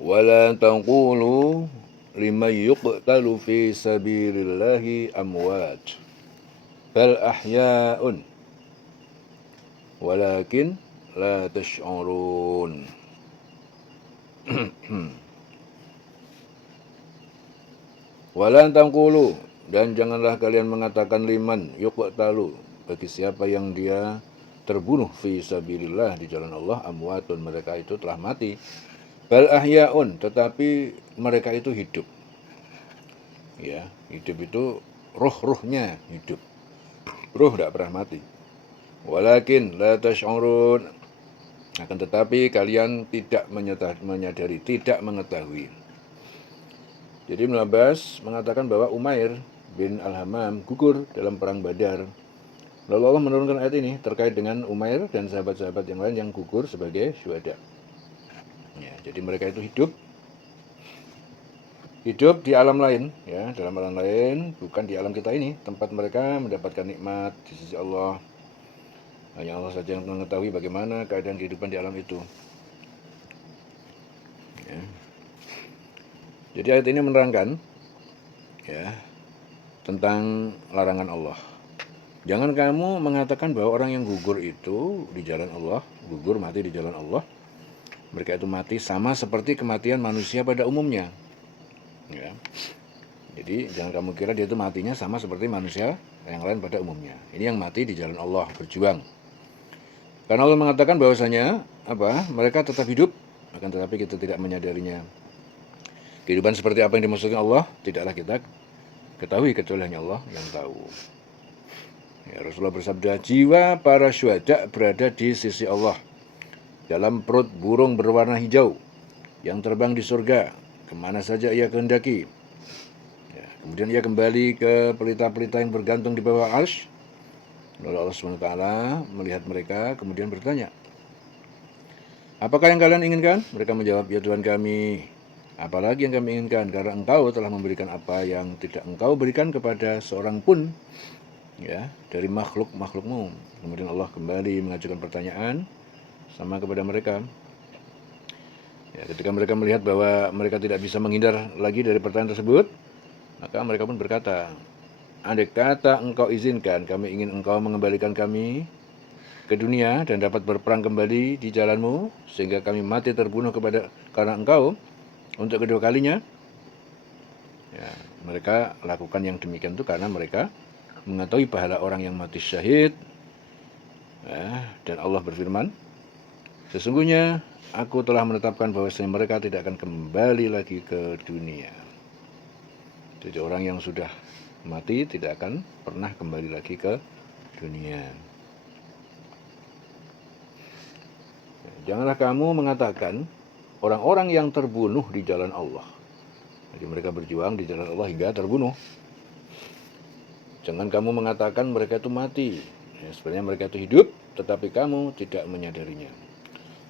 Wala taqulu liman yuqtalu fi sabilillahi amwat bal ahya'un walakin la tash'urun. Wala taqulu, dan janganlah kalian mengatakan liman yuqtalu, bagi siapa yang dia terbunuh fi sabilillah, di jalan Allah, amwatun, mereka itu telah mati, bal ahya'un, tetapi mereka itu hidup. Ya, hidup itu ruh-ruhnya hidup. Ruh tidak pernah mati. Walakin la tash'urun, akan tetapi kalian tidak menyadari, tidak mengetahui. Jadi Ibnu Abbas mengatakan bahwa Umair bin Al-Hammam gugur dalam perang Badar. Lalu Allah menurunkan ayat ini terkait dengan Umair dan sahabat-sahabat yang lain yang gugur sebagai syuhada. Ya, jadi mereka itu hidup di alam lain, ya, dalam alam lain, bukan di alam kita ini, tempat mereka mendapatkan nikmat di sisi Allah. Hanya Allah saja yang mengetahui bagaimana keadaan kehidupan di alam itu. Ya. Jadi ayat ini menerangkan, ya, tentang larangan Allah. Jangan kamu mengatakan bahwa orang yang gugur itu di jalan Allah, gugur mati di jalan Allah, mereka itu mati sama seperti kematian manusia pada umumnya. Ya. Jadi jangan kamu kira dia itu matinya sama seperti manusia yang lain pada umumnya. Ini yang mati di jalan Allah, berjuang. Karena Allah mengatakan bahwasanya mereka tetap hidup, akan tetapi kita tidak menyadarinya. Kehidupan seperti apa yang dimaksudkan Allah tidaklah kita ketahui, kecuali hanya Allah yang tahu. Ya, Rasulullah bersabda, jiwa para syuhada berada di sisi Allah, dalam perut burung berwarna hijau yang terbang di surga kemana saja ia kehendaki. Ya, kemudian ia kembali ke pelita-pelita yang bergantung di bawah arsy. Lalu Allah SWT melihat mereka kemudian bertanya, apakah yang kalian inginkan? Mereka menjawab, ya Tuhan kami, apalagi yang kami inginkan, karena Engkau telah memberikan apa yang tidak Engkau berikan kepada seorang pun, ya, dari makhluk-makhlukmu. Kemudian Allah kembali mengajukan pertanyaan sama kepada mereka. Ya, ketika mereka melihat bahwa mereka tidak bisa menghindar lagi dari pertanyaan tersebut, maka mereka pun berkata, andai kata Engkau izinkan, kami ingin Engkau mengembalikan kami ke dunia dan dapat berperang kembali di jalanmu, sehingga kami mati terbunuh karena Engkau untuk kedua kalinya. Ya, mereka lakukan yang demikian itu karena mereka mengetahui pahala orang yang mati syahid. Ya, dan Allah berfirman, sesungguhnya aku telah menetapkan bahwasanya mereka tidak akan kembali lagi ke dunia. Jadi orang yang sudah mati tidak akan pernah kembali lagi ke dunia. Janganlah kamu mengatakan orang-orang yang terbunuh di jalan Allah. Jadi mereka berjuang di jalan Allah hingga terbunuh. Jangan kamu mengatakan mereka itu mati. Ya, sebenarnya mereka itu hidup, tetapi kamu tidak menyadarinya.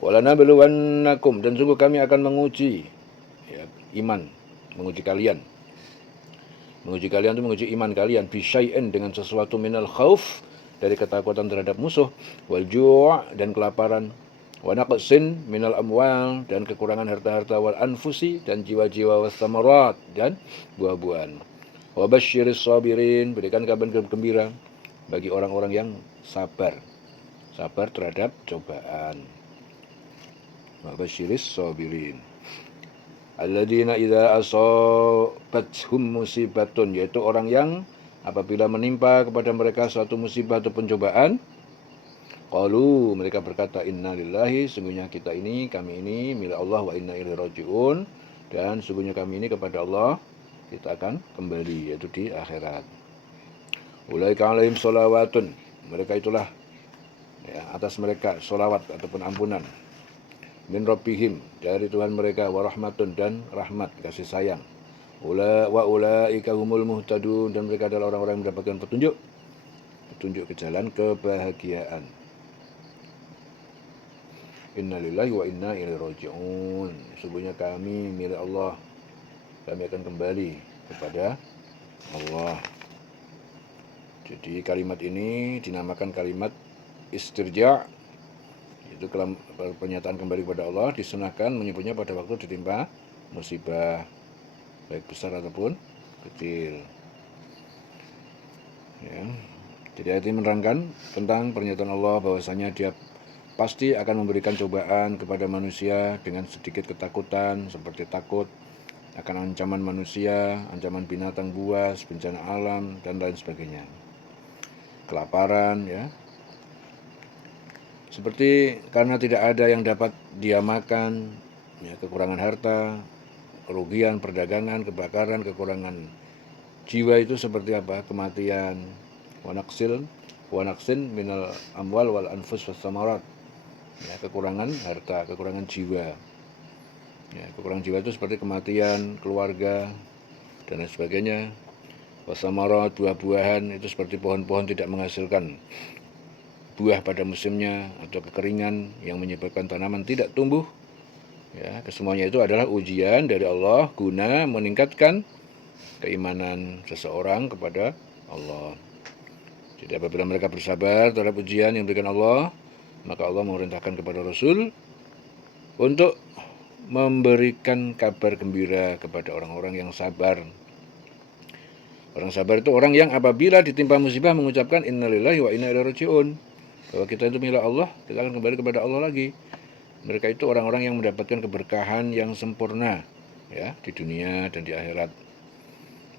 Walanabluwannakum, dan sungguh kami akan menguji, ya, iman, menguji kalian. Menguji kalian itu menguji iman kalian, bisyai'in, dengan sesuatu minal khauf, dari ketakutan terhadap musuh, wal ju' dan kelaparan, wa naqsin minal amwal, dan kekurangan harta-harta, wal anfusi, dan jiwa-jiwa, was samarat, dan buah-buahan. Wa basyiris sabirin, berikan kabar gembira bagi orang-orang yang sabar terhadap cobaan. Wa basyiris sabirin alladzina idza asabathum musibatun, yaitu orang yang apabila menimpa kepada mereka suatu musibah atau pencobaan, qalu, mereka berkata, inna lillahi, sungguhnya kami ini milik Allah, wa inna ilaihi rajiun, dan sungguhnya kami ini kepada Allah kita akan kembali, yaitu di akhirat. Ulaika alaihim sholawatun, mereka itulah, ya, atas mereka sholawat ataupun ampunan, min rabbihim, dari Tuhan mereka, warahmatun, dan rahmat, kasih sayang. Wa ulaika humul muhtadun, dan mereka adalah orang-orang yang mendapatkan petunjuk ke jalan kebahagiaan. Innalillahi wa inna ilaihi raji'un, sungguhnya kami milik Allah, kami akan kembali kepada Allah. Jadi kalimat ini dinamakan kalimat istirja', Itu pernyataan kembali kepada Allah disunahkan menyebutnya pada waktu ditimpa musibah, baik besar ataupun kecil. Ya. Jadi ayat ini menerangkan tentang pernyataan Allah bahwasanya Dia pasti akan memberikan cobaan kepada manusia dengan sedikit ketakutan, seperti takut akan ancaman manusia, ancaman binatang buas, bencana alam, dan lain sebagainya. Kelaparan, ya. Seperti karena tidak ada yang dapat dia makan, ya, kekurangan harta, kerugian, perdagangan, kebakaran, kekurangan jiwa itu seperti apa? Kematian, wanaksin minal amwal wal anfus was samarat. Ya, kekurangan harta, kekurangan jiwa. Ya, kekurangan jiwa itu seperti kematian, keluarga, dan lain sebagainya. Wasamarat, buah-buahan itu seperti pohon-pohon tidak menghasilkan buah pada musimnya, atau kekeringan yang menyebabkan tanaman tidak tumbuh. Ya, kesemuanya itu adalah ujian dari Allah guna meningkatkan keimanan seseorang kepada Allah. Jadi apabila mereka bersabar terhadap ujian yang diberikan Allah, maka Allah memerintahkan kepada Rasul untuk memberikan kabar gembira kepada orang-orang yang sabar. Orang sabar itu orang yang apabila ditimpa musibah mengucapkan innalillahi wa inna ilaihi raji'un, bahwa kita itu milik Allah, kita akan kembali kepada Allah lagi. Mereka itu orang-orang yang mendapatkan keberkahan yang sempurna, ya, di dunia dan di akhirat.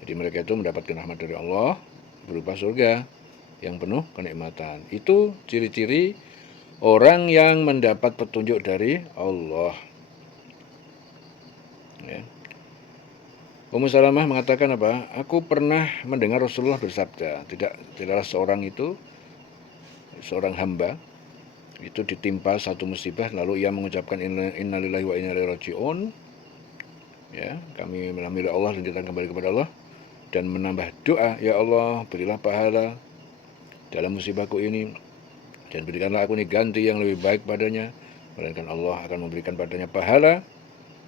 Jadi mereka itu mendapatkan rahmat dari Allah berupa surga yang penuh kenikmatan. Itu ciri-ciri orang yang mendapat petunjuk dari Allah. Ya. Ummu Salamah mengatakan apa? Aku pernah mendengar Rasulullah bersabda, tidaklah seorang hamba itu ditimpa satu musibah lalu ia mengucapkan innalillahi wa inna ilaihi raji'un. Ya, kami milik Allah dan kita kembali kepada Allah, dan menambah doa, ya Allah berilah pahala dalam musibahku ini dan berikanlah aku ini ganti yang lebih baik padanya, melainkan Allah akan memberikan padanya pahala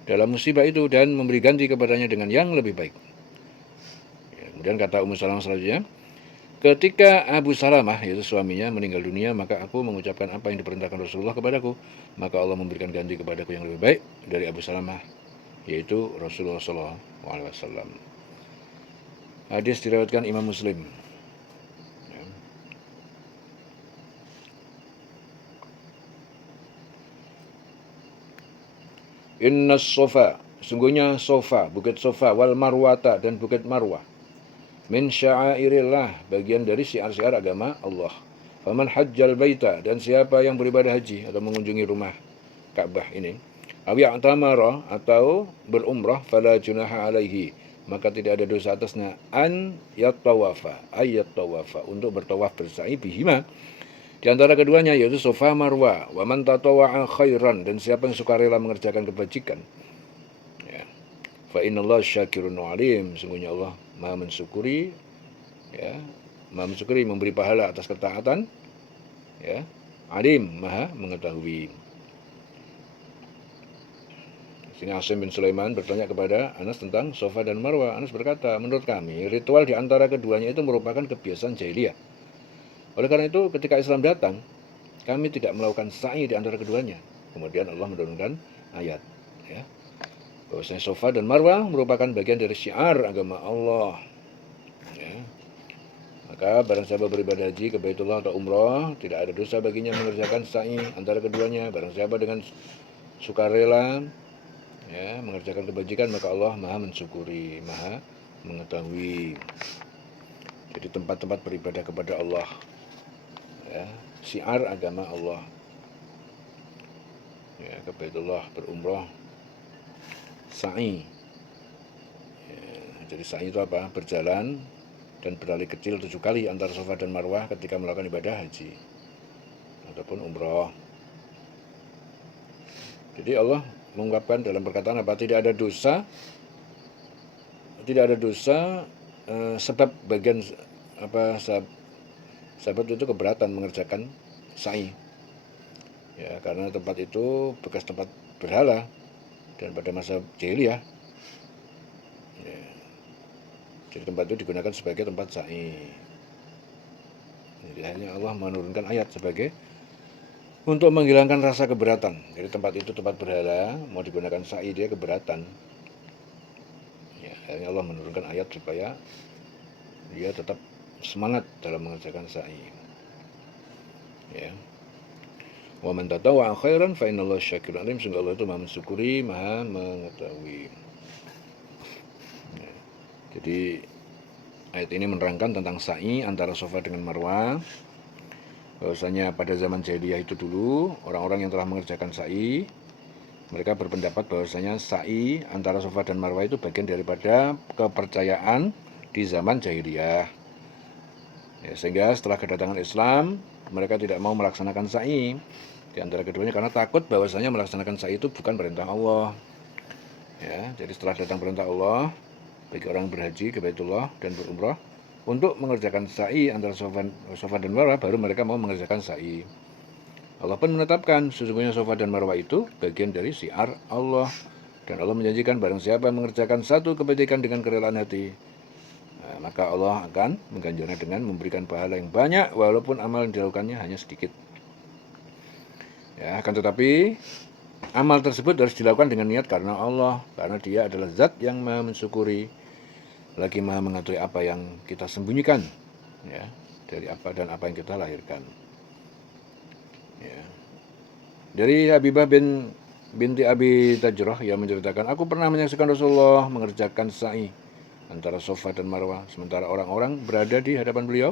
dalam musibah itu dan memberi ganti kepadanya dengan yang lebih baik. Ya, kemudian kata Ummu Salamah selanjutnya, ketika Abu Salamah, yaitu suaminya, meninggal dunia, maka aku mengucapkan apa yang diperintahkan Rasulullah kepadaku, maka Allah memberikan ganti kepadaku yang lebih baik dari Abu Salamah, yaitu Rasulullah SAW. Hadis diriwayatkan Imam Muslim. Inna sofa, sungguhnya sofa, bukit sofa, wal marwata, dan bukit marwah, min sya'airillah, bagian dari syiar-syiar agama Allah. Faman hajjal baita, dan siapa yang beribadah haji atau mengunjungi rumah Ka'bah ini, awi i'tamara, atau berumrah, fala junaha alaihi, maka tidak ada dosa atasnya, an yattawafa, untuk bertawaf bersa'i bihima, di antara keduanya, yaitu Sofa Marwa. Wa man tatawwa'a khairan, dan siapa yang sukarela mengerjakan kebajikan, ya, fa innallaha syakirun alim, sungguhnya Allah Maha mensyukuri, ya, Maha mensyukuri, memberi pahala atas ketaatan, ya, alim, Maha mengetahui. Sini Asim bin Sulaiman bertanya kepada Anas tentang Sofa dan Marwa. Anas berkata, menurut kami ritual di antara keduanya itu merupakan kebiasaan jahiliyah. Oleh karena itu ketika Islam datang, kami tidak melakukan sa'i di antara keduanya. Kemudian Allah menurunkan ayat, ya, bahwasanya Sofa dan Marwah merupakan bagian dari syiar agama Allah. Ya. Maka barang siapa beribadah haji ke Baitullah atau umrah, tidak ada dosa baginya mengerjakan sa'i antara keduanya. Barang siapa dengan sukarela, ya, mengerjakan kebajikan, maka Allah Maha mensyukuri, Maha mengetahui. Jadi tempat-tempat beribadah kepada Allah, ya, syiar agama Allah, ya, ke Baitullah, berumrah, sa'i. Ya, jadi sa'i itu apa? Berjalan dan berlari kecil 7 kali antara Safa dan Marwah ketika melakukan ibadah haji ataupun umrah. Jadi Allah mengungkapkan dalam perkataan apa? Tidak ada dosa sebab bagian apa, sahabat itu keberatan mengerjakan sa'i, ya, karena tempat itu bekas tempat berhala dan pada masa jahiliyah, ya, jadi tempat itu digunakan sebagai tempat sa'i. Jadi akhirnya Allah menurunkan ayat sebagai untuk menghilangkan rasa keberatan. Jadi tempat itu tempat berhala, mau digunakan sa'i dia keberatan. Ya, akhirnya Allah menurunkan ayat supaya dia tetap semangat dalam mengerjakan sa'i. Ya. Wa man tatawwa'a khairan fa innallaha syakirun alim. Sungguh Allah itu Maha mensyukuri, Maha mengetahui. Ya. Jadi ayat ini menerangkan tentang sa'i antara Safa dengan Marwah. Bahwasanya pada zaman jahiliyah itu dulu, orang-orang yang telah mengerjakan sa'i, mereka berpendapat bahwasanya sa'i antara Safa dan Marwah itu bagian daripada kepercayaan di zaman jahiliyah. Ya, sehingga setelah kedatangan Islam, mereka tidak mau melaksanakan sa'i di antara keduanya karena takut bahwasanya melaksanakan sa'i itu bukan perintah Allah. Ya, jadi setelah datang perintah Allah bagi orang berhaji ke Baitullah dan berumrah untuk mengerjakan sa'i antara Safa dan Marwah, baru mereka mau mengerjakan sa'i. Allah pun menetapkan sesungguhnya Safa dan Marwah itu bagian dari syiar Allah, dan Allah menjanjikan barang siapa mengerjakan satu kebaikan dengan kerelaan hati, maka Allah akan mengganjarnya dengan memberikan pahala yang banyak walaupun amal yang dilakukannya hanya sedikit. Ya, akan tetapi amal tersebut harus dilakukan dengan niat karena Allah, karena Dia adalah Zat yang Maha mensyukuri, lagi Maha mengetahui apa yang kita sembunyikan, ya, dari apa dan apa yang kita lahirkan. Ya. Dari Habibah binti Abi Tajrah yang menceritakan, aku pernah menyaksikan Rasulullah mengerjakan sa'i antara Safa dan Marwah, sementara orang-orang berada di hadapan beliau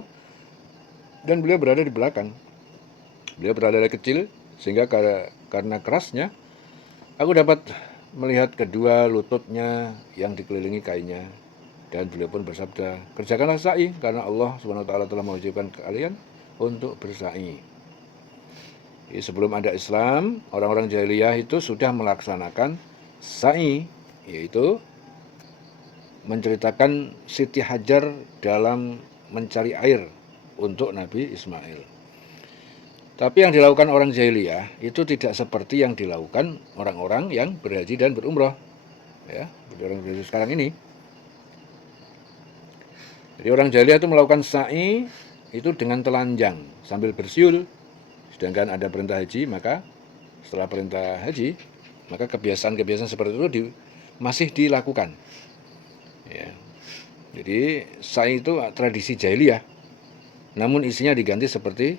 dan beliau berada di belakang. Beliau berada kecil sehingga karena kerasnya aku dapat melihat kedua lututnya yang dikelilingi kainnya. Dan beliau pun bersabda, kerjakanlah sa'i karena Allah SWT telah mewajibkan kalian untuk bersa'i. Jadi sebelum ada Islam, orang-orang jahiliyah itu sudah melaksanakan sa'i, yaitu menceritakan Siti Hajar dalam mencari air untuk Nabi Ismail. Tapi yang dilakukan orang jahiliyah itu tidak seperti yang dilakukan orang-orang yang berhaji dan berumrah. Ya, orang berhaji sekarang ini. Jadi orang jahiliyah itu melakukan sa'i itu dengan telanjang sambil bersiul. Sedangkan ada perintah haji, maka setelah perintah haji, maka kebiasaan-kebiasaan seperti itu masih dilakukan. Ya. Jadi sa'i itu tradisi jahiliyah. Namun isinya diganti seperti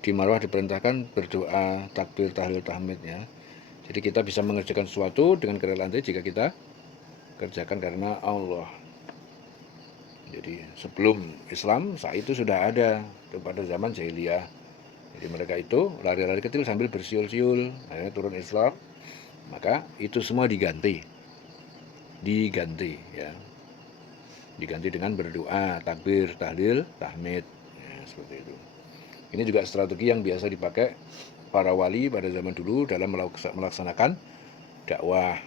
di Marwah diperintahkan berdoa, takbir, tahlil, tahmid, ya. Jadi kita bisa mengerjakan sesuatu dengan kerelaan jika kita kerjakan karena Allah. Jadi sebelum Islam, sa'i itu sudah ada pada zaman jahiliyah. Jadi mereka itu lari-lari kecil sambil bersiul-siul. Akhirnya turun Islam, maka itu semua diganti, ya, diganti dengan berdoa, takbir, tahlil, tahmid, ya, seperti itu. Ini juga strategi yang biasa dipakai para wali pada zaman dulu dalam melaksanakan dakwah.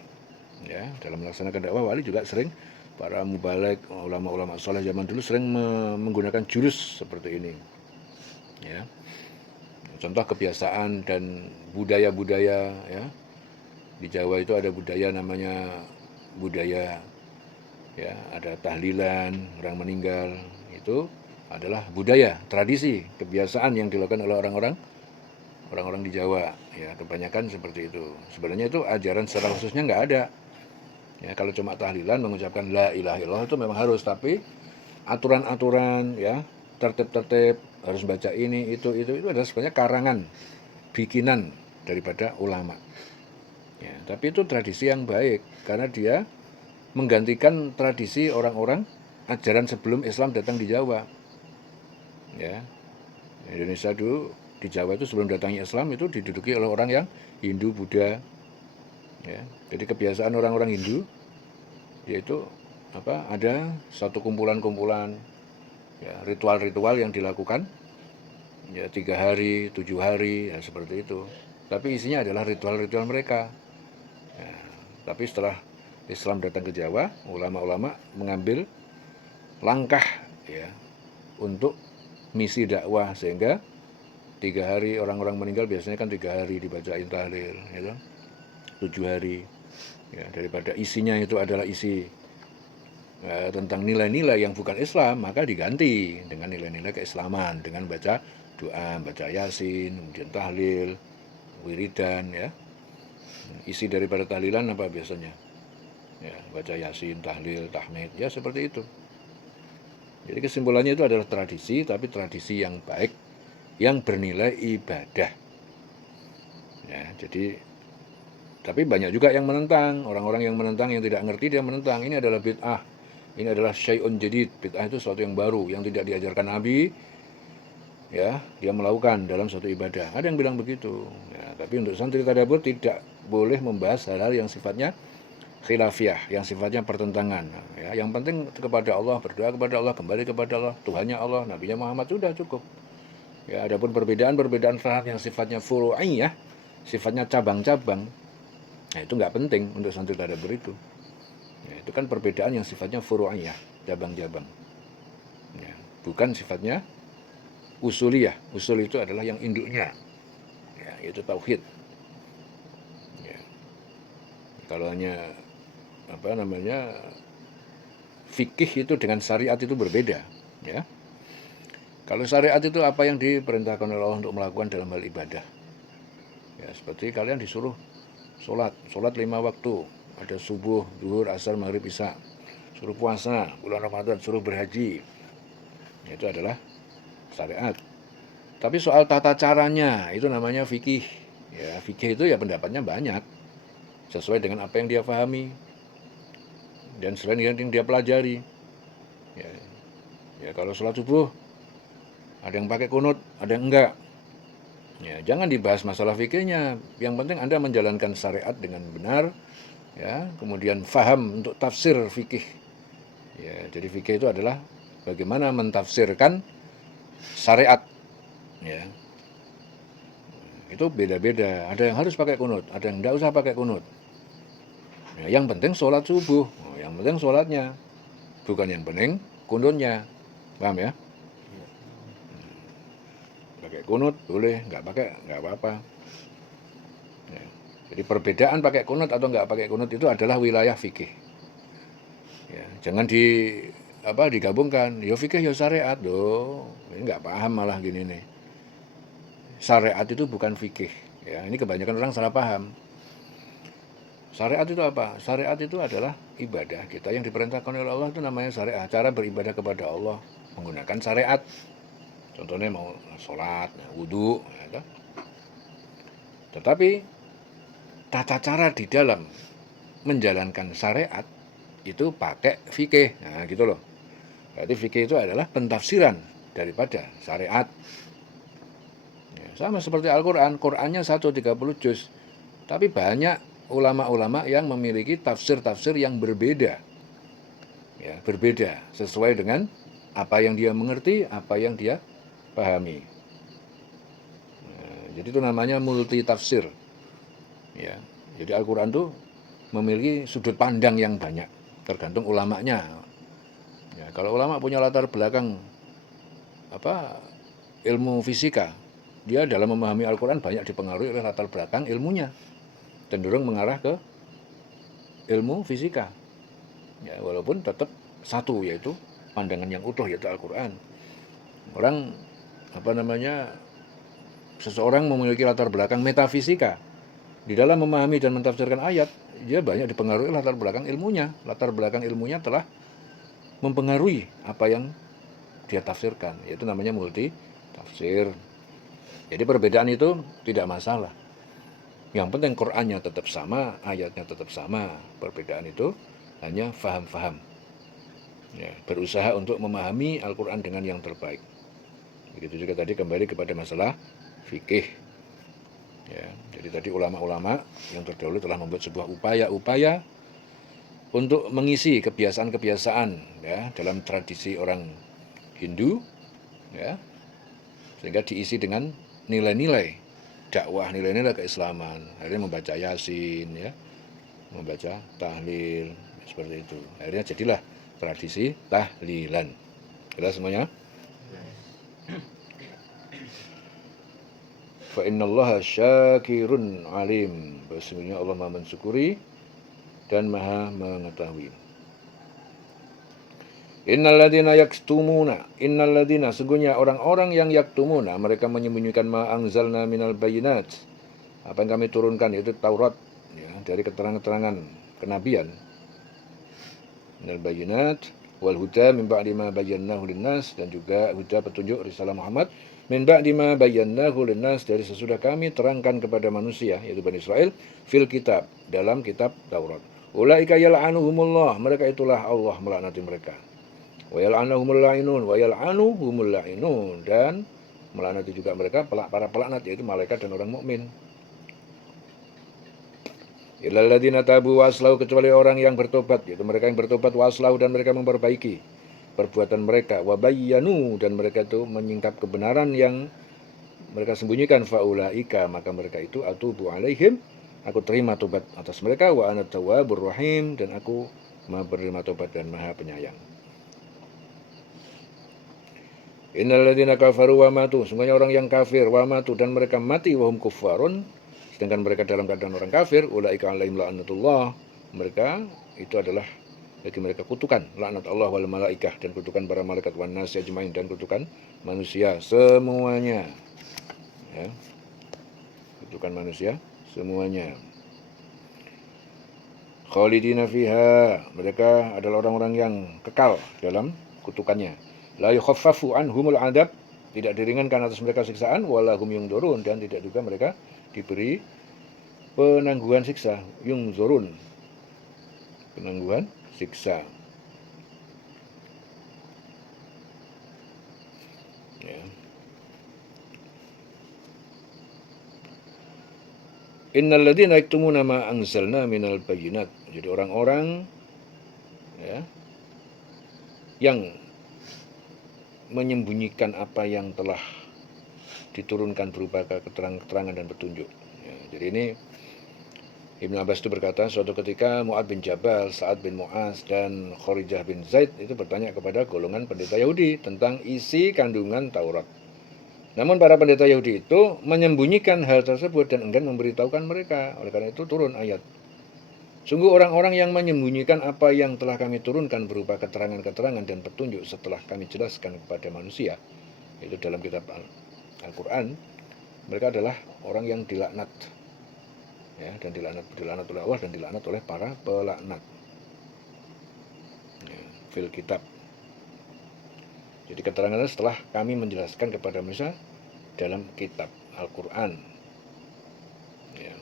Ya, dalam melaksanakan dakwah wali juga sering, para mubalek, ulama-ulama soleh zaman dulu sering menggunakan jurus seperti ini. Ya. Contoh kebiasaan dan budaya-budaya, ya. Di Jawa itu ada budaya namanya budaya, ya, ada tahlilan orang meninggal, itu adalah budaya, tradisi, kebiasaan yang dilakukan oleh orang-orang di Jawa, ya, kebanyakan seperti itu. Sebenarnya itu ajaran secara khususnya nggak ada. Ya, kalau cuma tahlilan mengucapkan la ilaha illallah itu memang harus, tapi aturan-aturan, ya, tertib-tertib, harus baca ini, itu adalah sebenarnya karangan, bikinan daripada ulama. Ya, tapi itu tradisi yang baik karena dia menggantikan tradisi orang-orang ajaran sebelum Islam datang di Jawa. Ya, Indonesia dulu di Jawa itu sebelum datangnya Islam itu diduduki oleh orang yang Hindu, Buddha. Ya, jadi kebiasaan orang-orang Hindu yaitu ada satu kumpulan-kumpulan, ya, ritual-ritual yang dilakukan, ya, 3 hari, 7 hari, ya, seperti itu. Tapi isinya adalah ritual-ritual mereka. Ya, tapi setelah Islam datang ke Jawa, ulama-ulama mengambil langkah, ya, untuk misi dakwah, sehingga 3 hari orang-orang meninggal biasanya kan 3 hari dibacain tahlil, ya, 7 hari, ya, daripada isinya itu adalah isi tentang nilai-nilai yang bukan Islam, maka diganti dengan nilai-nilai keislaman dengan baca doa, baca yasin, kemudian tahlil, wiridan ya. Isi daripada tahlilan apa biasanya? Ya, baca Yasin, tahlil, tahmid, ya seperti itu. Jadi kesimpulannya itu adalah tradisi, tapi tradisi yang baik, yang bernilai ibadah. Ya, jadi tapi banyak juga yang menentang, orang-orang yang menentang, yang tidak ngerti dia menentang. Ini adalah bid'ah, ini adalah syai'un jadid. Bid'ah itu sesuatu yang baru, yang tidak diajarkan Nabi, ya, dia melakukan dalam suatu ibadah. Ada yang bilang begitu. Ya, tapi untuk santri tadabbur tidak boleh membahas hal-hal yang sifatnya khilafiyah, yang sifatnya pertentangan. Ya, yang penting kepada Allah, berdoa kepada Allah, kembali kepada Allah, Tuhannya Allah, Nabinya Muhammad, sudah cukup. Ya, adapun perbedaan yang sifatnya furu'iyah, sifatnya cabang-cabang, nah itu nggak penting untuk santri tadabbur itu. Ya, itu kan perbedaan yang sifatnya furu'iyah, cabang-cabang. Ya, bukan sifatnya usuliyah. Usul itu adalah yang induknya, ya, yaitu tauhid. Ya. Kalau hanya fikih itu dengan syariat itu berbeda, ya. Kalau syariat itu apa yang diperintahkan oleh Allah untuk melakukan dalam hal ibadah. Ya, seperti kalian disuruh sholat 5 waktu, ada subuh, zuhur, asar, maghrib, isya. Suruh puasa bulan Ramadan, suruh berhaji, itu adalah syariat. Tapi soal tata caranya itu namanya fikih. Ya, fikih itu ya pendapatnya banyak, sesuai dengan apa yang dia pahami dan selain yang dia pelajari. Ya, ya kalau sholat subuh ada yang pakai kunut, ada yang enggak. Ya, jangan dibahas masalah fikihnya. Yang penting Anda menjalankan syariat dengan benar, ya, kemudian faham untuk tafsir fikih. Ya, jadi fikih itu adalah bagaimana mentafsirkan syariat. Ya, itu beda-beda. Ada yang harus pakai kunut, ada yang tidak usah pakai kunut. Ya, yang penting sholat subuh, yang penting sholatnya, bukan yang penting kunutnya. Paham ya? Pakai kunut boleh, nggak pakai nggak apa-apa. Ya. Jadi perbedaan pakai kunut atau nggak pakai kunut itu adalah wilayah fikih. Ya, jangan digabungkan. Ya fikih ya syariat loh. Ini nggak paham malah gini nih. Syariat itu bukan fikih. Ya, ini kebanyakan orang salah paham. Syariat itu apa? Syariat itu adalah ibadah kita yang diperintahkan oleh Allah, itu namanya syariat. Cara beribadah kepada Allah menggunakan syariat. Contohnya mau sholat, wudhu, ya. Tetapi tata cara di dalam menjalankan syariat itu pakai fikih. Nah gitu loh. Berarti fikih itu adalah pentafsiran daripada syariat. Ya, sama seperti Al-Quran. Qurannya 130 juz. Tapi banyak ulama-ulama yang memiliki tafsir-tafsir yang berbeda. Ya, berbeda sesuai dengan apa yang dia mengerti, apa yang dia pahami. Nah, jadi itu namanya multi tafsir. Ya, jadi Al-Quran itu memiliki sudut pandang yang banyak, tergantung ulamanya. Ya, kalau ulama punya latar belakang ilmu fisika, dia dalam memahami Al-Quran banyak dipengaruhi oleh latar belakang ilmunya, cenderung mengarah ke ilmu fisika. Ya, walaupun tetap satu, yaitu pandangan yang utuh, yaitu Al-Quran. Orang seseorang memiliki latar belakang metafisika, di dalam memahami dan mentafsirkan ayat, dia banyak dipengaruhi latar belakang ilmunya. Latar belakang ilmunya telah mempengaruhi apa yang dia tafsirkan, yaitu namanya multi tafsir. Jadi perbedaan itu tidak masalah. Yang penting Qur'annya tetap sama, ayatnya tetap sama. Perbedaan itu hanya faham-faham. Ya, berusaha untuk memahami Al-Quran dengan yang terbaik. Begitu juga tadi kembali kepada masalah fikih. Ya, jadi tadi ulama-ulama yang terdahulu telah membuat sebuah upaya-upaya untuk mengisi kebiasaan-kebiasaan, ya, dalam tradisi orang Hindu, ya, sehingga diisi dengan nilai-nilai dakwah, nilai-nilai keislaman. Akhirnya membaca Yasin, ya, membaca tahlil, seperti itu. Akhirnya jadilah tradisi tahlilan. Jelas semuanya? Fa innallaha syakirun alim. Sesungguhnya Allah Maha mensyukuri dan Maha mengetahui. Innalladzina sesungguhnya orang-orang yang yaktumuna, mereka menyembunyikan ma anzalna minal bayyinat, apa yang kami turunkan, yaitu Taurat, ya, dari keterangan-keterangan kenabian, minal bayyinat wal huda min ba'di ma bayyanahu linnas, dan juga huda petunjuk risalah Muhammad min ba'di ma bayyanahu linnas, dari sesudah kami terangkan kepada manusia, yaitu Bani Israel, fil kitab, dalam kitab Taurat. Ulaika yal'anuhumullah, mereka itulah Allah melaknati mereka. Wa yal'anuhumul la'inun, wa yal'anuhumul la'inun, dan melaknati juga mereka para pelaknat, yaitu malaikat dan orang mukmin. Illal ladzina tabu wa aslahu, kecuali orang yang bertobat, yaitu mereka yang bertobat, wa aslahu, dan mereka memperbaiki perbuatan mereka, wa bayyanu, dan mereka itu menyingkap kebenaran yang mereka sembunyikan, faulaika, maka mereka itu atubu alaihim, aku terima tobat atas mereka, wa ana tawwabur rahim, dan aku Maha penerima tobat dan Maha penyayang. Innal ladzina kafaru wa matu, sungguhnya orang yang kafir, wa matu, dan mereka mati, wa hum kuffarun, sedangkan mereka dalam keadaan orang kafir, ulaika alaihim la'natullah, mereka itu adalah bagi mereka kutukan laknat Allah wal malaikah, dan kutukan para malaikat, wan nas ajmain, dan kutukan manusia semuanya, ya, kutukan manusia semuanya. Khalidina fiha, mereka adalah orang-orang yang kekal dalam kutukannya. La yukhaffafu anhumul adab, tidak diringankan atas mereka siksaan, walahum yungdurun, dan tidak juga mereka diberi penangguhan siksa, yungzurun, penangguhan siksa. Ya. Innal ladzina yaktumuna ma anzalna minal bayyinat, jadi orang-orang, ya, yang menyembunyikan apa yang telah diturunkan berupa keterangan dan petunjuk. Ya, jadi ini Ibnu Abbas itu berkata, suatu ketika Mu'ad bin Jabal, Sa'ad bin Mu'az, dan Kharijah bin Zaid itu bertanya kepada golongan pendeta Yahudi tentang isi kandungan Taurat. Namun para pendeta Yahudi itu menyembunyikan hal tersebut dan enggan memberitahukan mereka. Oleh karena itu turun ayat. Sungguh orang-orang yang menyembunyikan apa yang telah kami turunkan berupa keterangan-keterangan dan petunjuk setelah kami jelaskan kepada manusia, itu dalam kitab Al-Quran, mereka adalah orang yang dilaknat, ya, dan dilaknat oleh Allah dan dilaknat oleh para pelaknat, ya, fil kitab. Jadi keterangannya setelah kami menjelaskan kepada manusia dalam kitab Al-Quran, ya.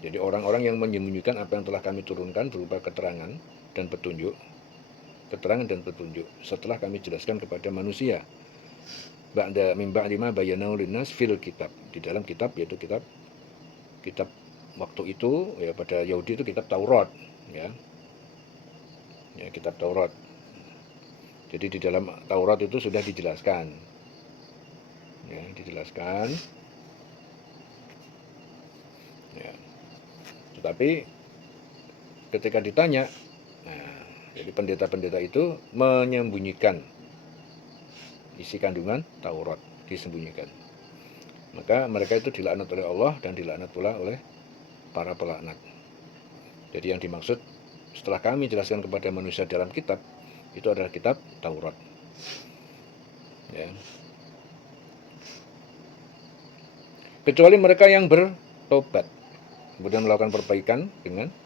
Jadi orang-orang yang menyembunyikan apa yang telah kami turunkan berupa keterangan dan petunjuk setelah kami jelaskan kepada manusia, ba'da min ba'di ma bayyanahu linnas fil kitab, di dalam kitab, yaitu kitab waktu itu, ya, pada Yahudi itu kitab Taurat, ya, kitab Taurat. Jadi di dalam Taurat itu sudah dijelaskan, ya, ya. Tetapi ketika ditanya, nah, jadi pendeta-pendeta itu menyembunyikan isi kandungan Taurat, disembunyikan. Maka mereka itu dilaknat oleh Allah dan dilaknat pula oleh para pelaknat. Jadi yang dimaksud setelah kami jelaskan kepada manusia dalam kitab, itu adalah kitab Taurat, ya. Kecuali mereka yang bertobat, kemudian melakukan perbaikan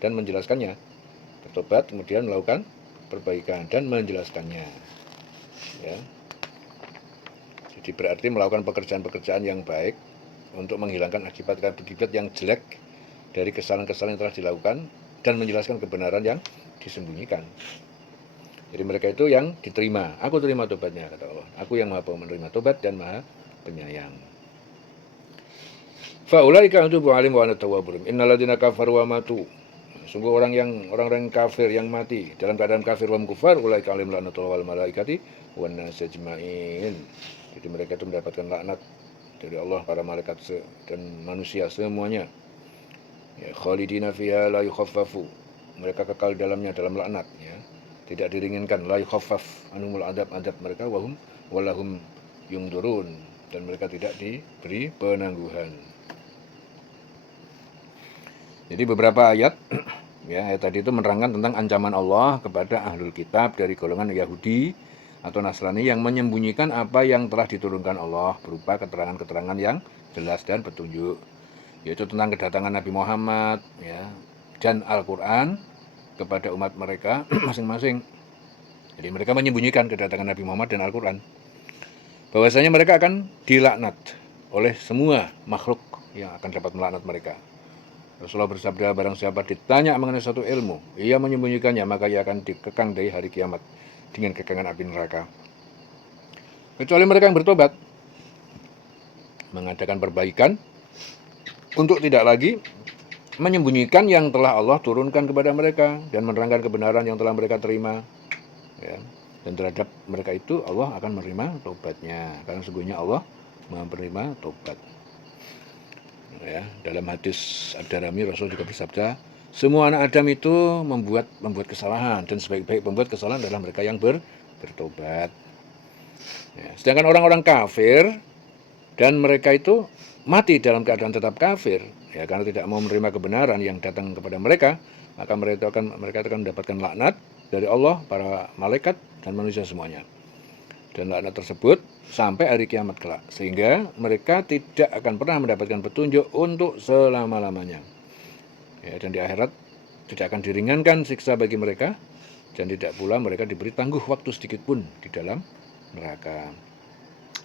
dan menjelaskannya. Bertobat kemudian melakukan perbaikan dan menjelaskannya, ya. Jadi berarti melakukan pekerjaan-pekerjaan yang baik untuk menghilangkan akibat-akibat yang jelek dari kesalahan-kesalahan yang telah dilakukan dan menjelaskan kebenaran yang disembunyikan. Jadi mereka itu yang diterima. Aku terima tobatnya, kata Allah. Aku yang Maha menerima tobat dan Maha penyayang. Faulaika atubu alim wa ana tawwabur rahim. Innal ladzina kafaru wa matu, sungguh orang-orang kafir yang mati dalam keadaan kafir wa kufar, ulaika alim la'natullah wal malaikati wan nas ajmain. Jadi mereka itu mendapatkan laknat dari Allah, para malaikat dan manusia semuanya. Ya, khalidina fiha la yukhaffafu, mereka kekal dalamnya, dalam laknat, ya. Tidak diringankan, la yukhaffaf anumul adab mereka, walahum yungdurun, dan mereka tidak diberi penangguhan. Jadi beberapa ayat, ya, ayat tadi itu menerangkan tentang ancaman Allah kepada ahlul kitab dari golongan Yahudi atau Nasrani yang menyembunyikan apa yang telah diturunkan Allah berupa keterangan-keterangan yang jelas dan petunjuk. yaitu tentang kedatangan Nabi Muhammad, ya, dan Al-Quran kepada umat mereka masing-masing. Jadi mereka menyembunyikan kedatangan Nabi Muhammad dan Al-Quran. Bahwasanya mereka akan dilaknat oleh semua makhluk yang akan dapat melaknat mereka. Rasulullah bersabda, barang siapa ditanya mengenai suatu ilmu, ia menyembunyikannya, maka ia akan dikekang dari hari kiamat dengan kekangan api neraka. Kecuali mereka yang bertobat, mengadakan perbaikan, untuk tidak lagi menyembunyikan yang telah Allah turunkan kepada mereka dan menerangkan kebenaran yang telah mereka terima, ya. Dan terhadap mereka itu Allah akan menerima taubatnya, karena sesungguhnya Allah menerima taubat. Ya, dalam hadis Ad-Darimi Rasul juga bersabda, semua anak Adam itu membuat kesalahan, dan sebaik-baik pembuat kesalahan adalah mereka yang bertobat. Ya, sedangkan orang-orang kafir dan mereka itu mati dalam keadaan tetap kafir, ya, karena tidak mau menerima kebenaran yang datang kepada mereka, maka mereka akan mendapatkan laknat dari Allah, para malaikat, dan manusia semuanya. Dan laknat tersebut sampai hari kiamat kelak, sehingga mereka tidak akan pernah mendapatkan petunjuk untuk selama-lamanya. Ya, dan di akhirat tidak akan diringankan siksa bagi mereka, dan tidak pula mereka diberi tangguh waktu sedikit pun di dalam neraka.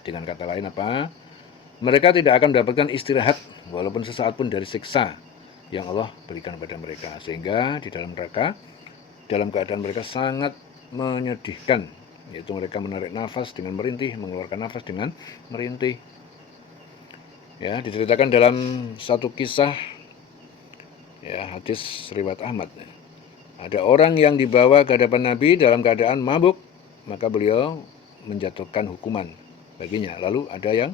Dengan kata lain apa? Mereka tidak akan mendapatkan istirahat walaupun sesaat pun dari siksa yang Allah berikan kepada mereka, sehingga di dalam neraka, dalam keadaan mereka sangat menyedihkan, yaitu mereka menarik nafas dengan merintih, mengeluarkan nafas dengan merintih. Ya, diceritakan dalam satu kisah, ya, hadis riwayat Ahmad. Ada orang yang dibawa ke hadapan Nabi dalam keadaan mabuk, maka beliau menjatuhkan hukuman baginya. Lalu ada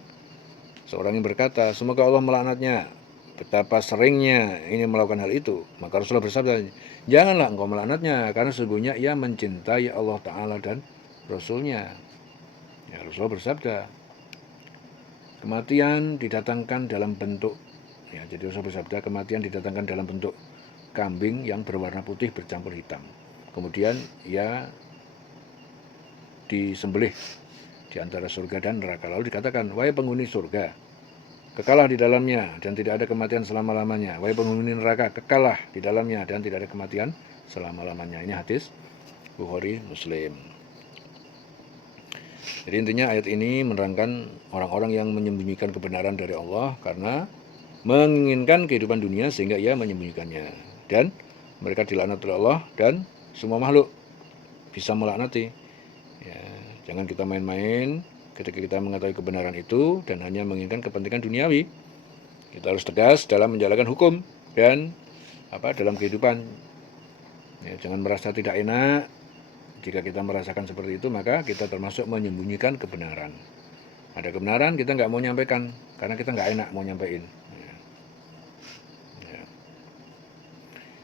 seorang yang berkata, semoga Allah melaknatnya, betapa seringnya ini melakukan hal itu. Maka Rasulullah bersabda, janganlah engkau melaknatnya, karena sesungguhnya ia mencintai Allah Ta'ala dan Rasulnya. Ya, Rasulullah bersabda, kematian didatangkan dalam bentuk, ya, jadi Rasulullah bersabda, kematian didatangkan dalam bentuk kambing yang berwarna putih bercampur hitam. Kemudian ia disembelih di antara surga dan neraka. Lalu dikatakan, wahai penghuni surga, kekalah di dalamnya dan tidak ada kematian selama-lamanya. Wahai penghuni neraka, kekalah di dalamnya dan tidak ada kematian selama-lamanya. Ini hadis Bukhari Muslim. Jadi intinya ayat ini menerangkan orang-orang yang menyembunyikan kebenaran dari Allah karena menginginkan kehidupan dunia sehingga ia menyembunyikannya. Dan mereka dilaknat oleh Allah dan semua makhluk bisa melaknati. Ya, jangan kita main-main ketika kita mengetahui kebenaran itu dan hanya menginginkan kepentingan duniawi. Kita harus tegas dalam menjalankan hukum dan dalam kehidupan. Ya, jangan merasa tidak enak. Jika kita merasakan seperti itu, maka kita termasuk menyembunyikan kebenaran. Ada kebenaran kita nggak mau nyampaikan karena kita nggak enak mau nyampein.